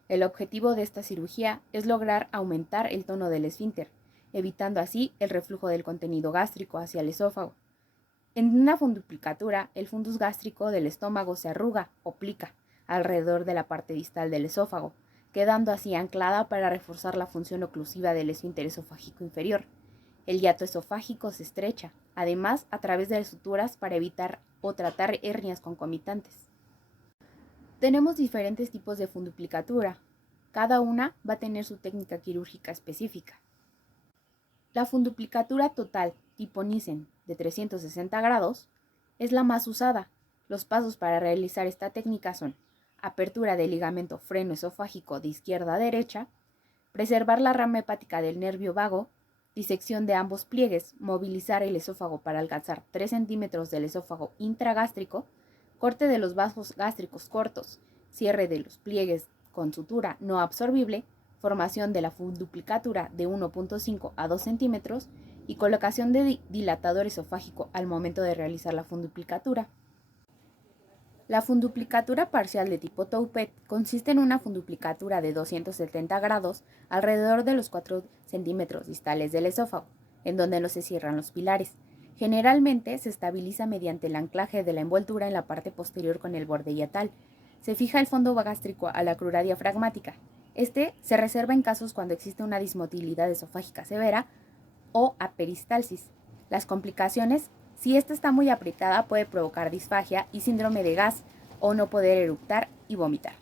El objetivo de esta cirugía es lograr aumentar el tono del esfínter, evitando así el reflujo del contenido gástrico hacia el esófago. En una funduplicatura, el fundus gástrico del estómago se arruga o plica alrededor de la parte distal del esófago, quedando así anclada para reforzar la función oclusiva del esfínter esofágico inferior. El hiato esofágico se estrecha, además a través de suturas para evitar o tratar hernias concomitantes. Tenemos diferentes tipos de funduplicatura. Cada una va a tener su técnica quirúrgica específica. La funduplicatura total tipo Nissen de 360 grados es la más usada. Los pasos para realizar esta técnica son apertura del ligamento freno esofágico de izquierda a derecha, preservar la rama hepática del nervio vago, disección de ambos pliegues, movilizar el esófago para alcanzar 3 centímetros del esófago intragástrico, corte de los vasos gástricos cortos, cierre de los pliegues con sutura no absorbible, formación de la funduplicatura de 1.5 a 2 centímetros y colocación de dilatador esofágico al momento de realizar la funduplicatura. La funduplicatura parcial de tipo Toupet consiste en una funduplicatura de 270 grados alrededor de los 4 centímetros distales del esófago, en donde no se cierran los pilares. Generalmente se estabiliza mediante el anclaje de la envoltura en la parte posterior con el borde hiatal. Se fija el fondo gástrico a la crura diafragmática. Este se reserva en casos cuando existe una dismotilidad esofágica severa o aperistalsis. Las complicaciones: si esta está muy apretada, puede provocar disfagia y síndrome de gas o no poder eructar y vomitar.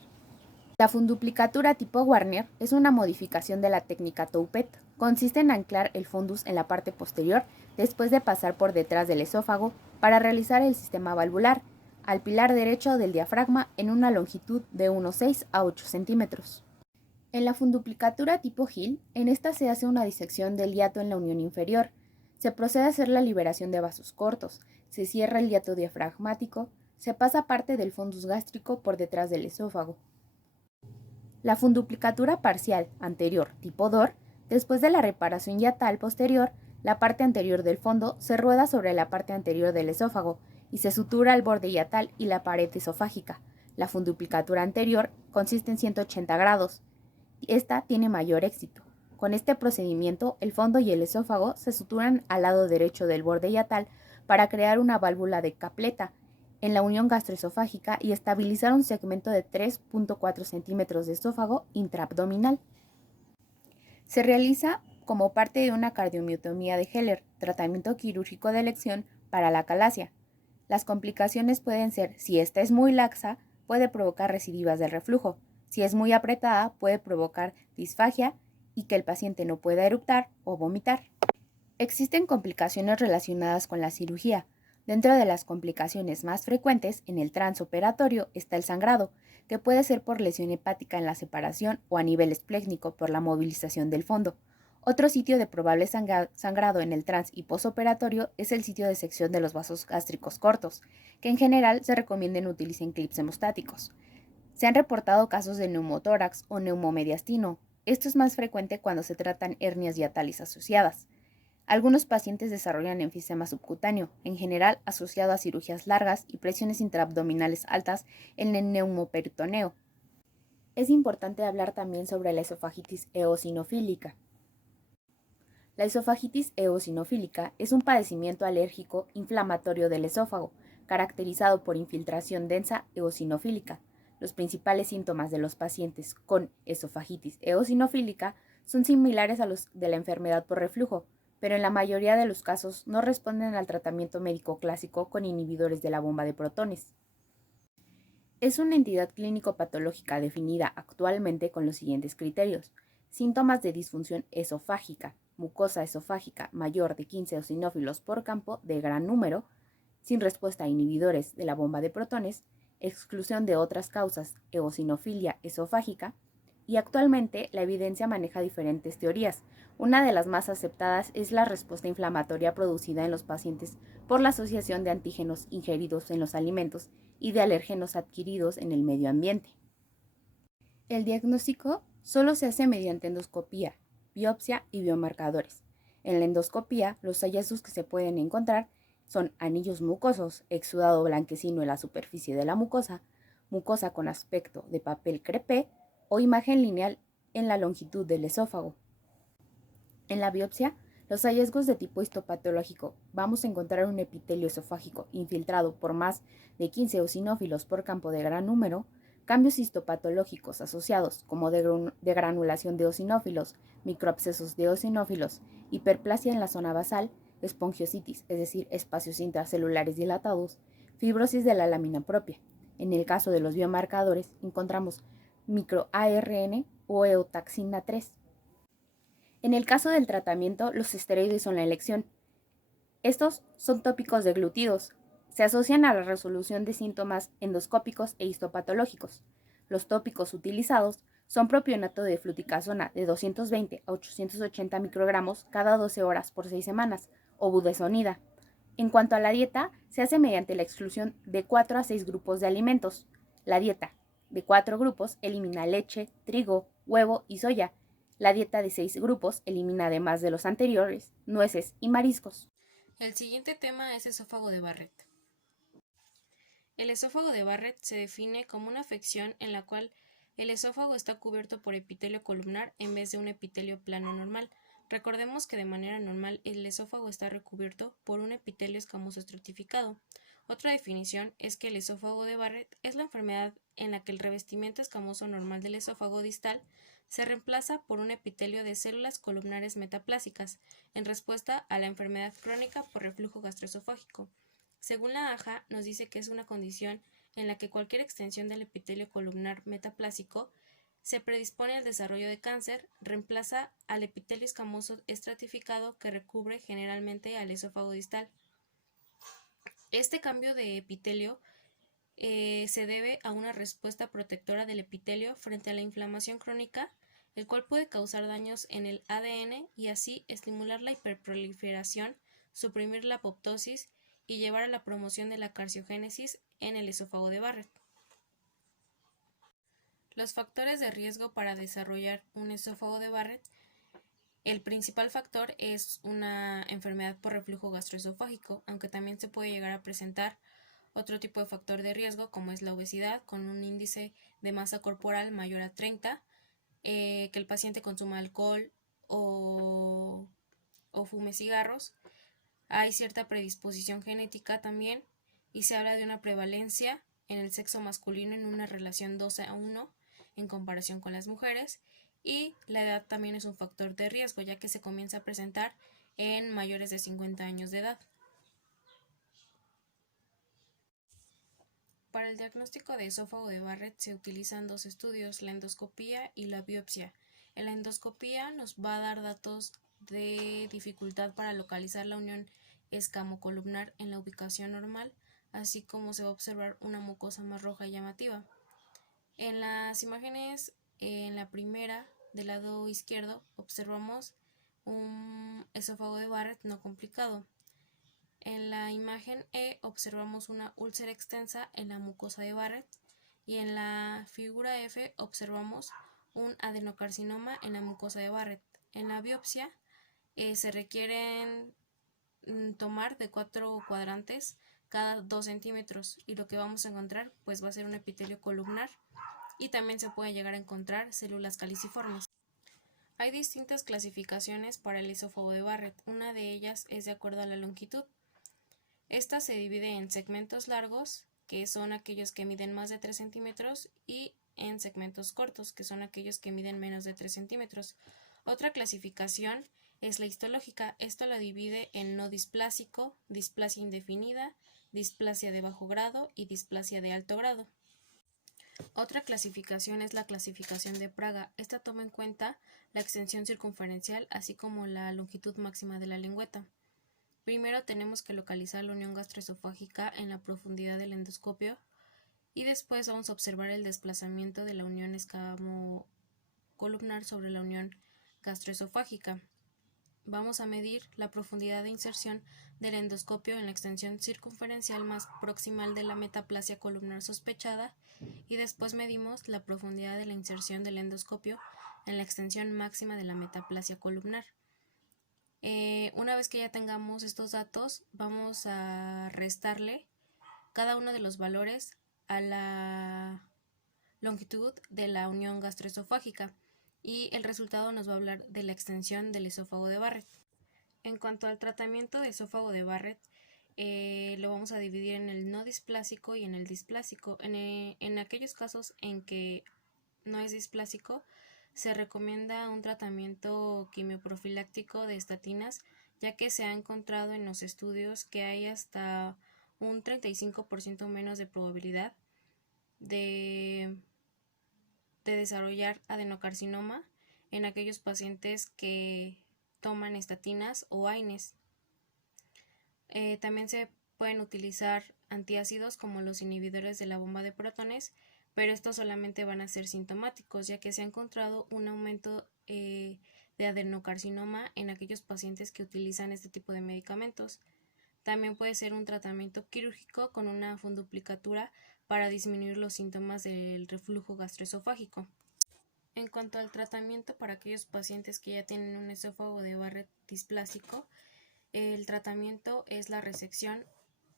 La funduplicatura tipo Warner es una modificación de la técnica Toupet. Consiste en anclar el fundus en la parte posterior después de pasar por detrás del esófago para realizar el sistema valvular al pilar derecho del diafragma en una longitud de unos 6 a 8 centímetros. En la funduplicatura tipo Hill, en esta se hace una disección del hiato en la unión inferior. Se procede a hacer la liberación de vasos cortos, se cierra el hiato diafragmático, se pasa parte del fundus gástrico por detrás del esófago. La funduplicatura parcial anterior tipo Dor, después de la reparación hiatal posterior, la parte anterior del fondo se rueda sobre la parte anterior del esófago y se sutura el borde hiatal y la pared esofágica. La funduplicatura anterior consiste en 180 grados. Esta tiene mayor éxito. Con este procedimiento, el fondo y el esófago se suturan al lado derecho del borde hiatal para crear una válvula de Capletta en la unión gastroesofágica y estabilizar un segmento de 3.4 centímetros de esófago intraabdominal. Se realiza como parte de una cardiomiotomía de Heller, tratamiento quirúrgico de elección para la acalasia. Las complicaciones pueden ser: si esta es muy laxa, puede provocar recidivas del reflujo; si es muy apretada, puede provocar disfagia y que el paciente no pueda eructar o vomitar. Existen complicaciones relacionadas con la cirugía. Dentro de las complicaciones más frecuentes en el transoperatorio está el sangrado, que puede ser por lesión hepática en la separación o a nivel esplécnico por la movilización del fondo. Otro sitio de probable sangrado en el trans y posoperatorio es el sitio de sección de los vasos gástricos cortos, que en general se recomienda utilicen clips hemostáticos. Se han reportado casos de neumotórax o neumomediastino. Esto es más frecuente cuando se tratan hernias hiatales asociadas. Algunos pacientes desarrollan enfisema subcutáneo, en general asociado a cirugías largas y presiones intraabdominales altas en el neumoperitoneo. Es importante hablar también sobre la esofagitis eosinofílica. La esofagitis eosinofílica es un padecimiento alérgico inflamatorio del esófago, caracterizado por infiltración densa eosinofílica. Los principales síntomas de los pacientes con esofagitis eosinofílica son similares a los de la enfermedad por reflujo, pero en la mayoría de los casos no responden al tratamiento médico clásico con inhibidores de la bomba de protones. Es una entidad clínico-patológica definida actualmente con los siguientes criterios: síntomas de disfunción esofágica, mucosa esofágica mayor de 15 eosinófilos por campo de gran número, sin respuesta a inhibidores de la bomba de protones, exclusión de otras causas, eosinofilia esofágica, y actualmente la evidencia maneja diferentes teorías. Una de las más aceptadas es la respuesta inflamatoria producida en los pacientes por la asociación de antígenos ingeridos en los alimentos y de alérgenos adquiridos en el medio ambiente. El diagnóstico solo se hace mediante endoscopía, biopsia y biomarcadores. En la endoscopía, los hallazgos que se pueden encontrar son anillos mucosos, exudado blanquecino en la superficie de la mucosa, mucosa con aspecto de papel crepé o imagen lineal en la longitud del esófago. En la biopsia, los hallazgos de tipo histopatológico: vamos a encontrar un epitelio esofágico infiltrado por más de 15 eosinófilos por campo de gran número, cambios histopatológicos asociados como de granulación de eosinófilos, microabscesos de eosinófilos, hiperplasia en la zona basal, espongiositis, es decir, espacios intracelulares dilatados, fibrosis de la lámina propia. En el caso de los biomarcadores, encontramos microARN o eotaxina 3. En el caso del tratamiento, los esteroides son la elección. Estos son tópicos deglutidos. Se asocian a la resolución de síntomas endoscópicos e histopatológicos. Los tópicos utilizados son propionato de fluticasona de 220 a 880 microgramos cada 12 horas por 6 semanas o budesonida. En cuanto a la dieta, se hace mediante la exclusión de 4 a 6 grupos de alimentos. La dieta de 4 grupos elimina leche, trigo, huevo y soya. La dieta de 6 grupos elimina, además de los anteriores, nueces y mariscos. El siguiente tema es esófago de Barrett. El esófago de Barrett se define como una afección en la cual el esófago está cubierto por epitelio columnar en vez de un epitelio plano normal. Recordemos que de manera normal el esófago está recubierto por un epitelio escamoso estratificado. Otra definición es que el esófago de Barrett es la enfermedad en la que el revestimiento escamoso normal del esófago distal se reemplaza por un epitelio de células columnares metaplásicas en respuesta a la enfermedad crónica por reflujo gastroesofágico. Según la AJA, nos dice que es una condición en la que cualquier extensión del epitelio columnar metaplásico se predispone al desarrollo de cáncer, reemplaza al epitelio escamoso estratificado que recubre generalmente al esófago distal. Este cambio de epitelio se debe a una respuesta protectora del epitelio frente a la inflamación crónica, el cual puede causar daños en el ADN y así estimular la hiperproliferación, suprimir la apoptosis y llevar a la promoción de la carciogénesis en el esófago de Barrett. Los factores de riesgo para desarrollar un esófago de Barrett. El principal factor es una enfermedad por reflujo gastroesofágico, aunque también se puede llegar a presentar otro tipo de factor de riesgo como es la obesidad con un índice de masa corporal mayor a 30, que el paciente consuma alcohol o fume cigarros. Hay cierta predisposición genética también y se habla de una prevalencia en el sexo masculino en una relación 2:1 en comparación con las mujeres, y la edad también es un factor de riesgo ya que se comienza a presentar en mayores de 50 años de edad. Para el diagnóstico de esófago de Barrett se utilizan dos estudios, la endoscopía y la biopsia. En la endoscopía nos va a dar datos de dificultad para localizar la unión escamocolumnar en la ubicación normal, así como se va a observar una mucosa más roja y llamativa. En las imágenes, en la primera del lado izquierdo, observamos un esófago de Barrett no complicado. En la imagen E observamos una úlcera extensa en la mucosa de Barrett y en la figura F observamos un adenocarcinoma en la mucosa de Barrett. En la biopsia se requieren tomar de 4 cuadrantes cada 2 centímetros y lo que vamos a encontrar pues va a ser un epitelio columnar y también se puede llegar a encontrar células caliciformes. Hay distintas clasificaciones para el esófago de Barrett, una de ellas es de acuerdo a la longitud. Esta se divide en segmentos largos, que son aquellos que miden más de 3 centímetros, y en segmentos cortos, que son aquellos que miden menos de 3 centímetros. Otra clasificación es la histológica. Esto la divide en no displásico, displasia indefinida, displasia de bajo grado y displasia de alto grado. Otra clasificación es la clasificación de Praga. Esta toma en cuenta la extensión circunferencial así como la longitud máxima de la lengüeta. Primero tenemos que localizar la unión gastroesofágica en la profundidad del endoscopio y después vamos a observar el desplazamiento de la unión escamocolumnar sobre la unión gastroesofágica. Vamos a medir la profundidad de inserción del endoscopio en la extensión circunferencial más proximal de la metaplasia columnar sospechada y después medimos la profundidad de la inserción del endoscopio en la extensión máxima de la metaplasia columnar. Una vez que ya tengamos estos datos, vamos a restarle cada uno de los valores a la longitud de la unión gastroesofágica y el resultado nos va a hablar de la extensión del esófago de Barrett. En cuanto al tratamiento de esófago de Barrett, lo vamos a dividir en el no displásico y en el displásico. En aquellos casos en que no es displásico, se recomienda un tratamiento quimioprofiláctico de estatinas, ya que se ha encontrado en los estudios que hay hasta un 35% menos de probabilidad de desarrollar adenocarcinoma en aquellos pacientes que toman estatinas o AINES. También se pueden utilizar antiácidos como los inhibidores de la bomba de protones, pero estos solamente van a ser sintomáticos, ya que se ha encontrado un aumento de adenocarcinoma en aquellos pacientes que utilizan este tipo de medicamentos. También puede ser un tratamiento quirúrgico con una funduplicatura para disminuir los síntomas del reflujo gastroesofágico. En cuanto al tratamiento para aquellos pacientes que ya tienen un esófago de Barrett displásico, el tratamiento es la resección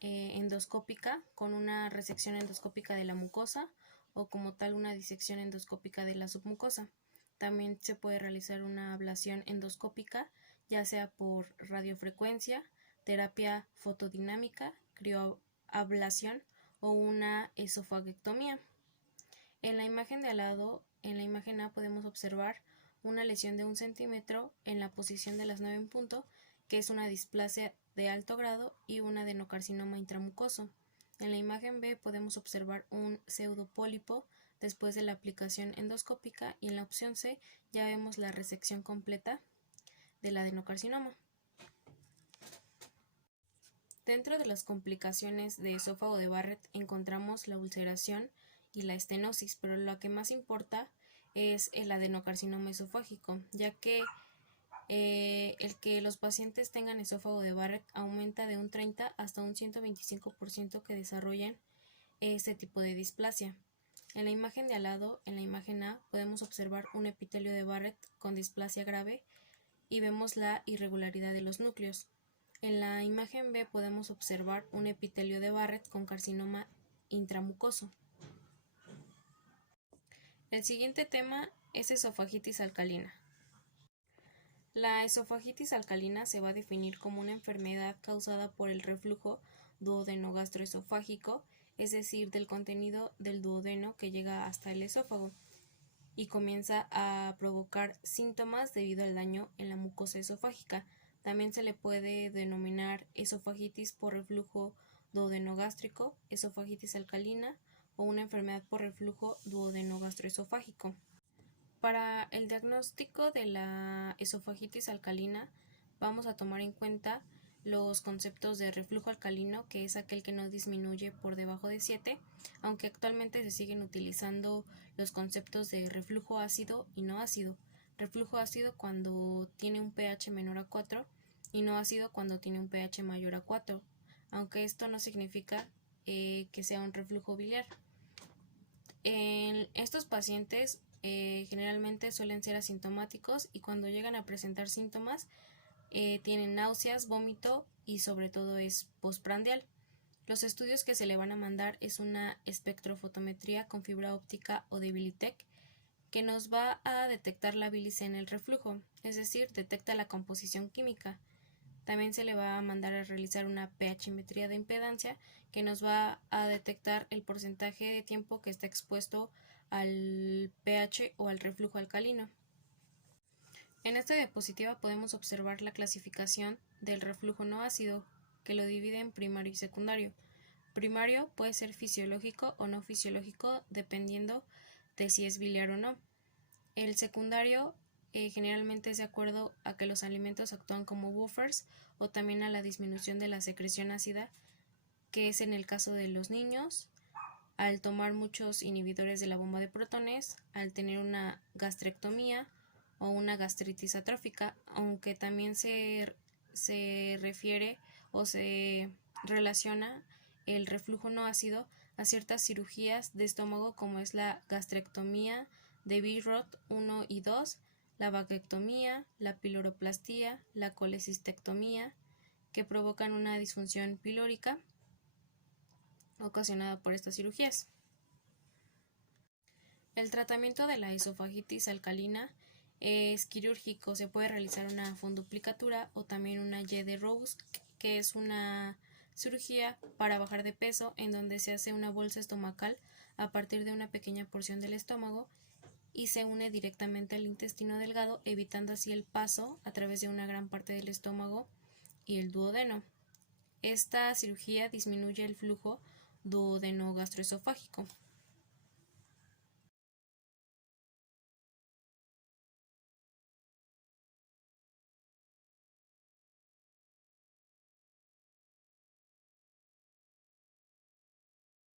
endoscópica con una resección endoscópica de la mucosa o como tal una disección endoscópica de la submucosa. También se puede realizar una ablación endoscópica, ya sea por radiofrecuencia, terapia fotodinámica, crioablación o una esofagectomía. En la imagen de al lado, en la imagen A, podemos observar una lesión de 1 centímetro en la posición de las 9 en punto, que es una displasia de alto grado y un adenocarcinoma intramucoso. En la imagen B podemos observar un pseudopólipo después de la aplicación endoscópica y en la opción C ya vemos la resección completa del adenocarcinoma. Dentro de las complicaciones de esófago de Barrett encontramos la ulceración y la estenosis, pero lo que más importa es el adenocarcinoma esofágico, ya que el que los pacientes tengan esófago de Barrett aumenta de un 30 hasta un 125% que desarrollan este tipo de displasia. En la imagen de al lado, en la imagen A, podemos observar un epitelio de Barrett con displasia grave y vemos la irregularidad de los núcleos. En la imagen B podemos observar un epitelio de Barrett con carcinoma intramucoso. El siguiente tema es esofagitis alcalina. La esofagitis alcalina se va a definir como una enfermedad causada por el reflujo duodeno-gastroesofágico, es decir, del contenido del duodeno que llega hasta el esófago y comienza a provocar síntomas debido al daño en la mucosa esofágica. También se le puede denominar esofagitis por reflujo duodenogástrico, esofagitis alcalina o una enfermedad por reflujo duodenogastroesofágico. Para el diagnóstico de la esofagitis alcalina vamos a tomar en cuenta los conceptos de reflujo alcalino, que es aquel que no disminuye por debajo de 7, aunque actualmente se siguen utilizando los conceptos de reflujo ácido y no ácido. Reflujo ácido cuando tiene un pH menor a 4 y no ácido cuando tiene un pH mayor a 4, aunque esto no significa que sea un reflujo biliar. En estos pacientes generalmente suelen ser asintomáticos y cuando llegan a presentar síntomas tienen náuseas, vómito y sobre todo es postprandial. Los estudios que se le van a mandar es una espectrofotometría con fibra óptica o Debilitec que nos va a detectar la bilis en el reflujo, es decir, detecta la composición química. También se le va a mandar a realizar una pHmetría de impedancia que nos va a detectar el porcentaje de tiempo que está expuesto al pH o al reflujo alcalino. En esta diapositiva podemos observar la clasificación del reflujo no ácido, que lo divide en primario y secundario. Primario puede ser fisiológico o no fisiológico dependiendo de si es biliar o no. El secundario generalmente es de acuerdo a que los alimentos actúan como buffers o también a la disminución de la secreción ácida, que es en el caso de los niños, al tomar muchos inhibidores de la bomba de protones, al tener una gastrectomía o una gastritis atrófica, aunque también se refiere o se relaciona el reflujo no ácido a ciertas cirugías de estómago como es la gastrectomía de Billroth 1 y 2, la vaquectomía, la piloroplastia, la colecistectomía, que provocan una disfunción pilórica ocasionada por estas cirugías. El tratamiento de la esofagitis alcalina es quirúrgico, se puede realizar una funduplicatura o también una Y de Rose, que es una cirugía para bajar de peso en donde se hace una bolsa estomacal a partir de una pequeña porción del estómago y se une directamente al intestino delgado, evitando así el paso a través de una gran parte del estómago y el duodeno. Esta cirugía disminuye el flujo duodeno-gastroesofágico.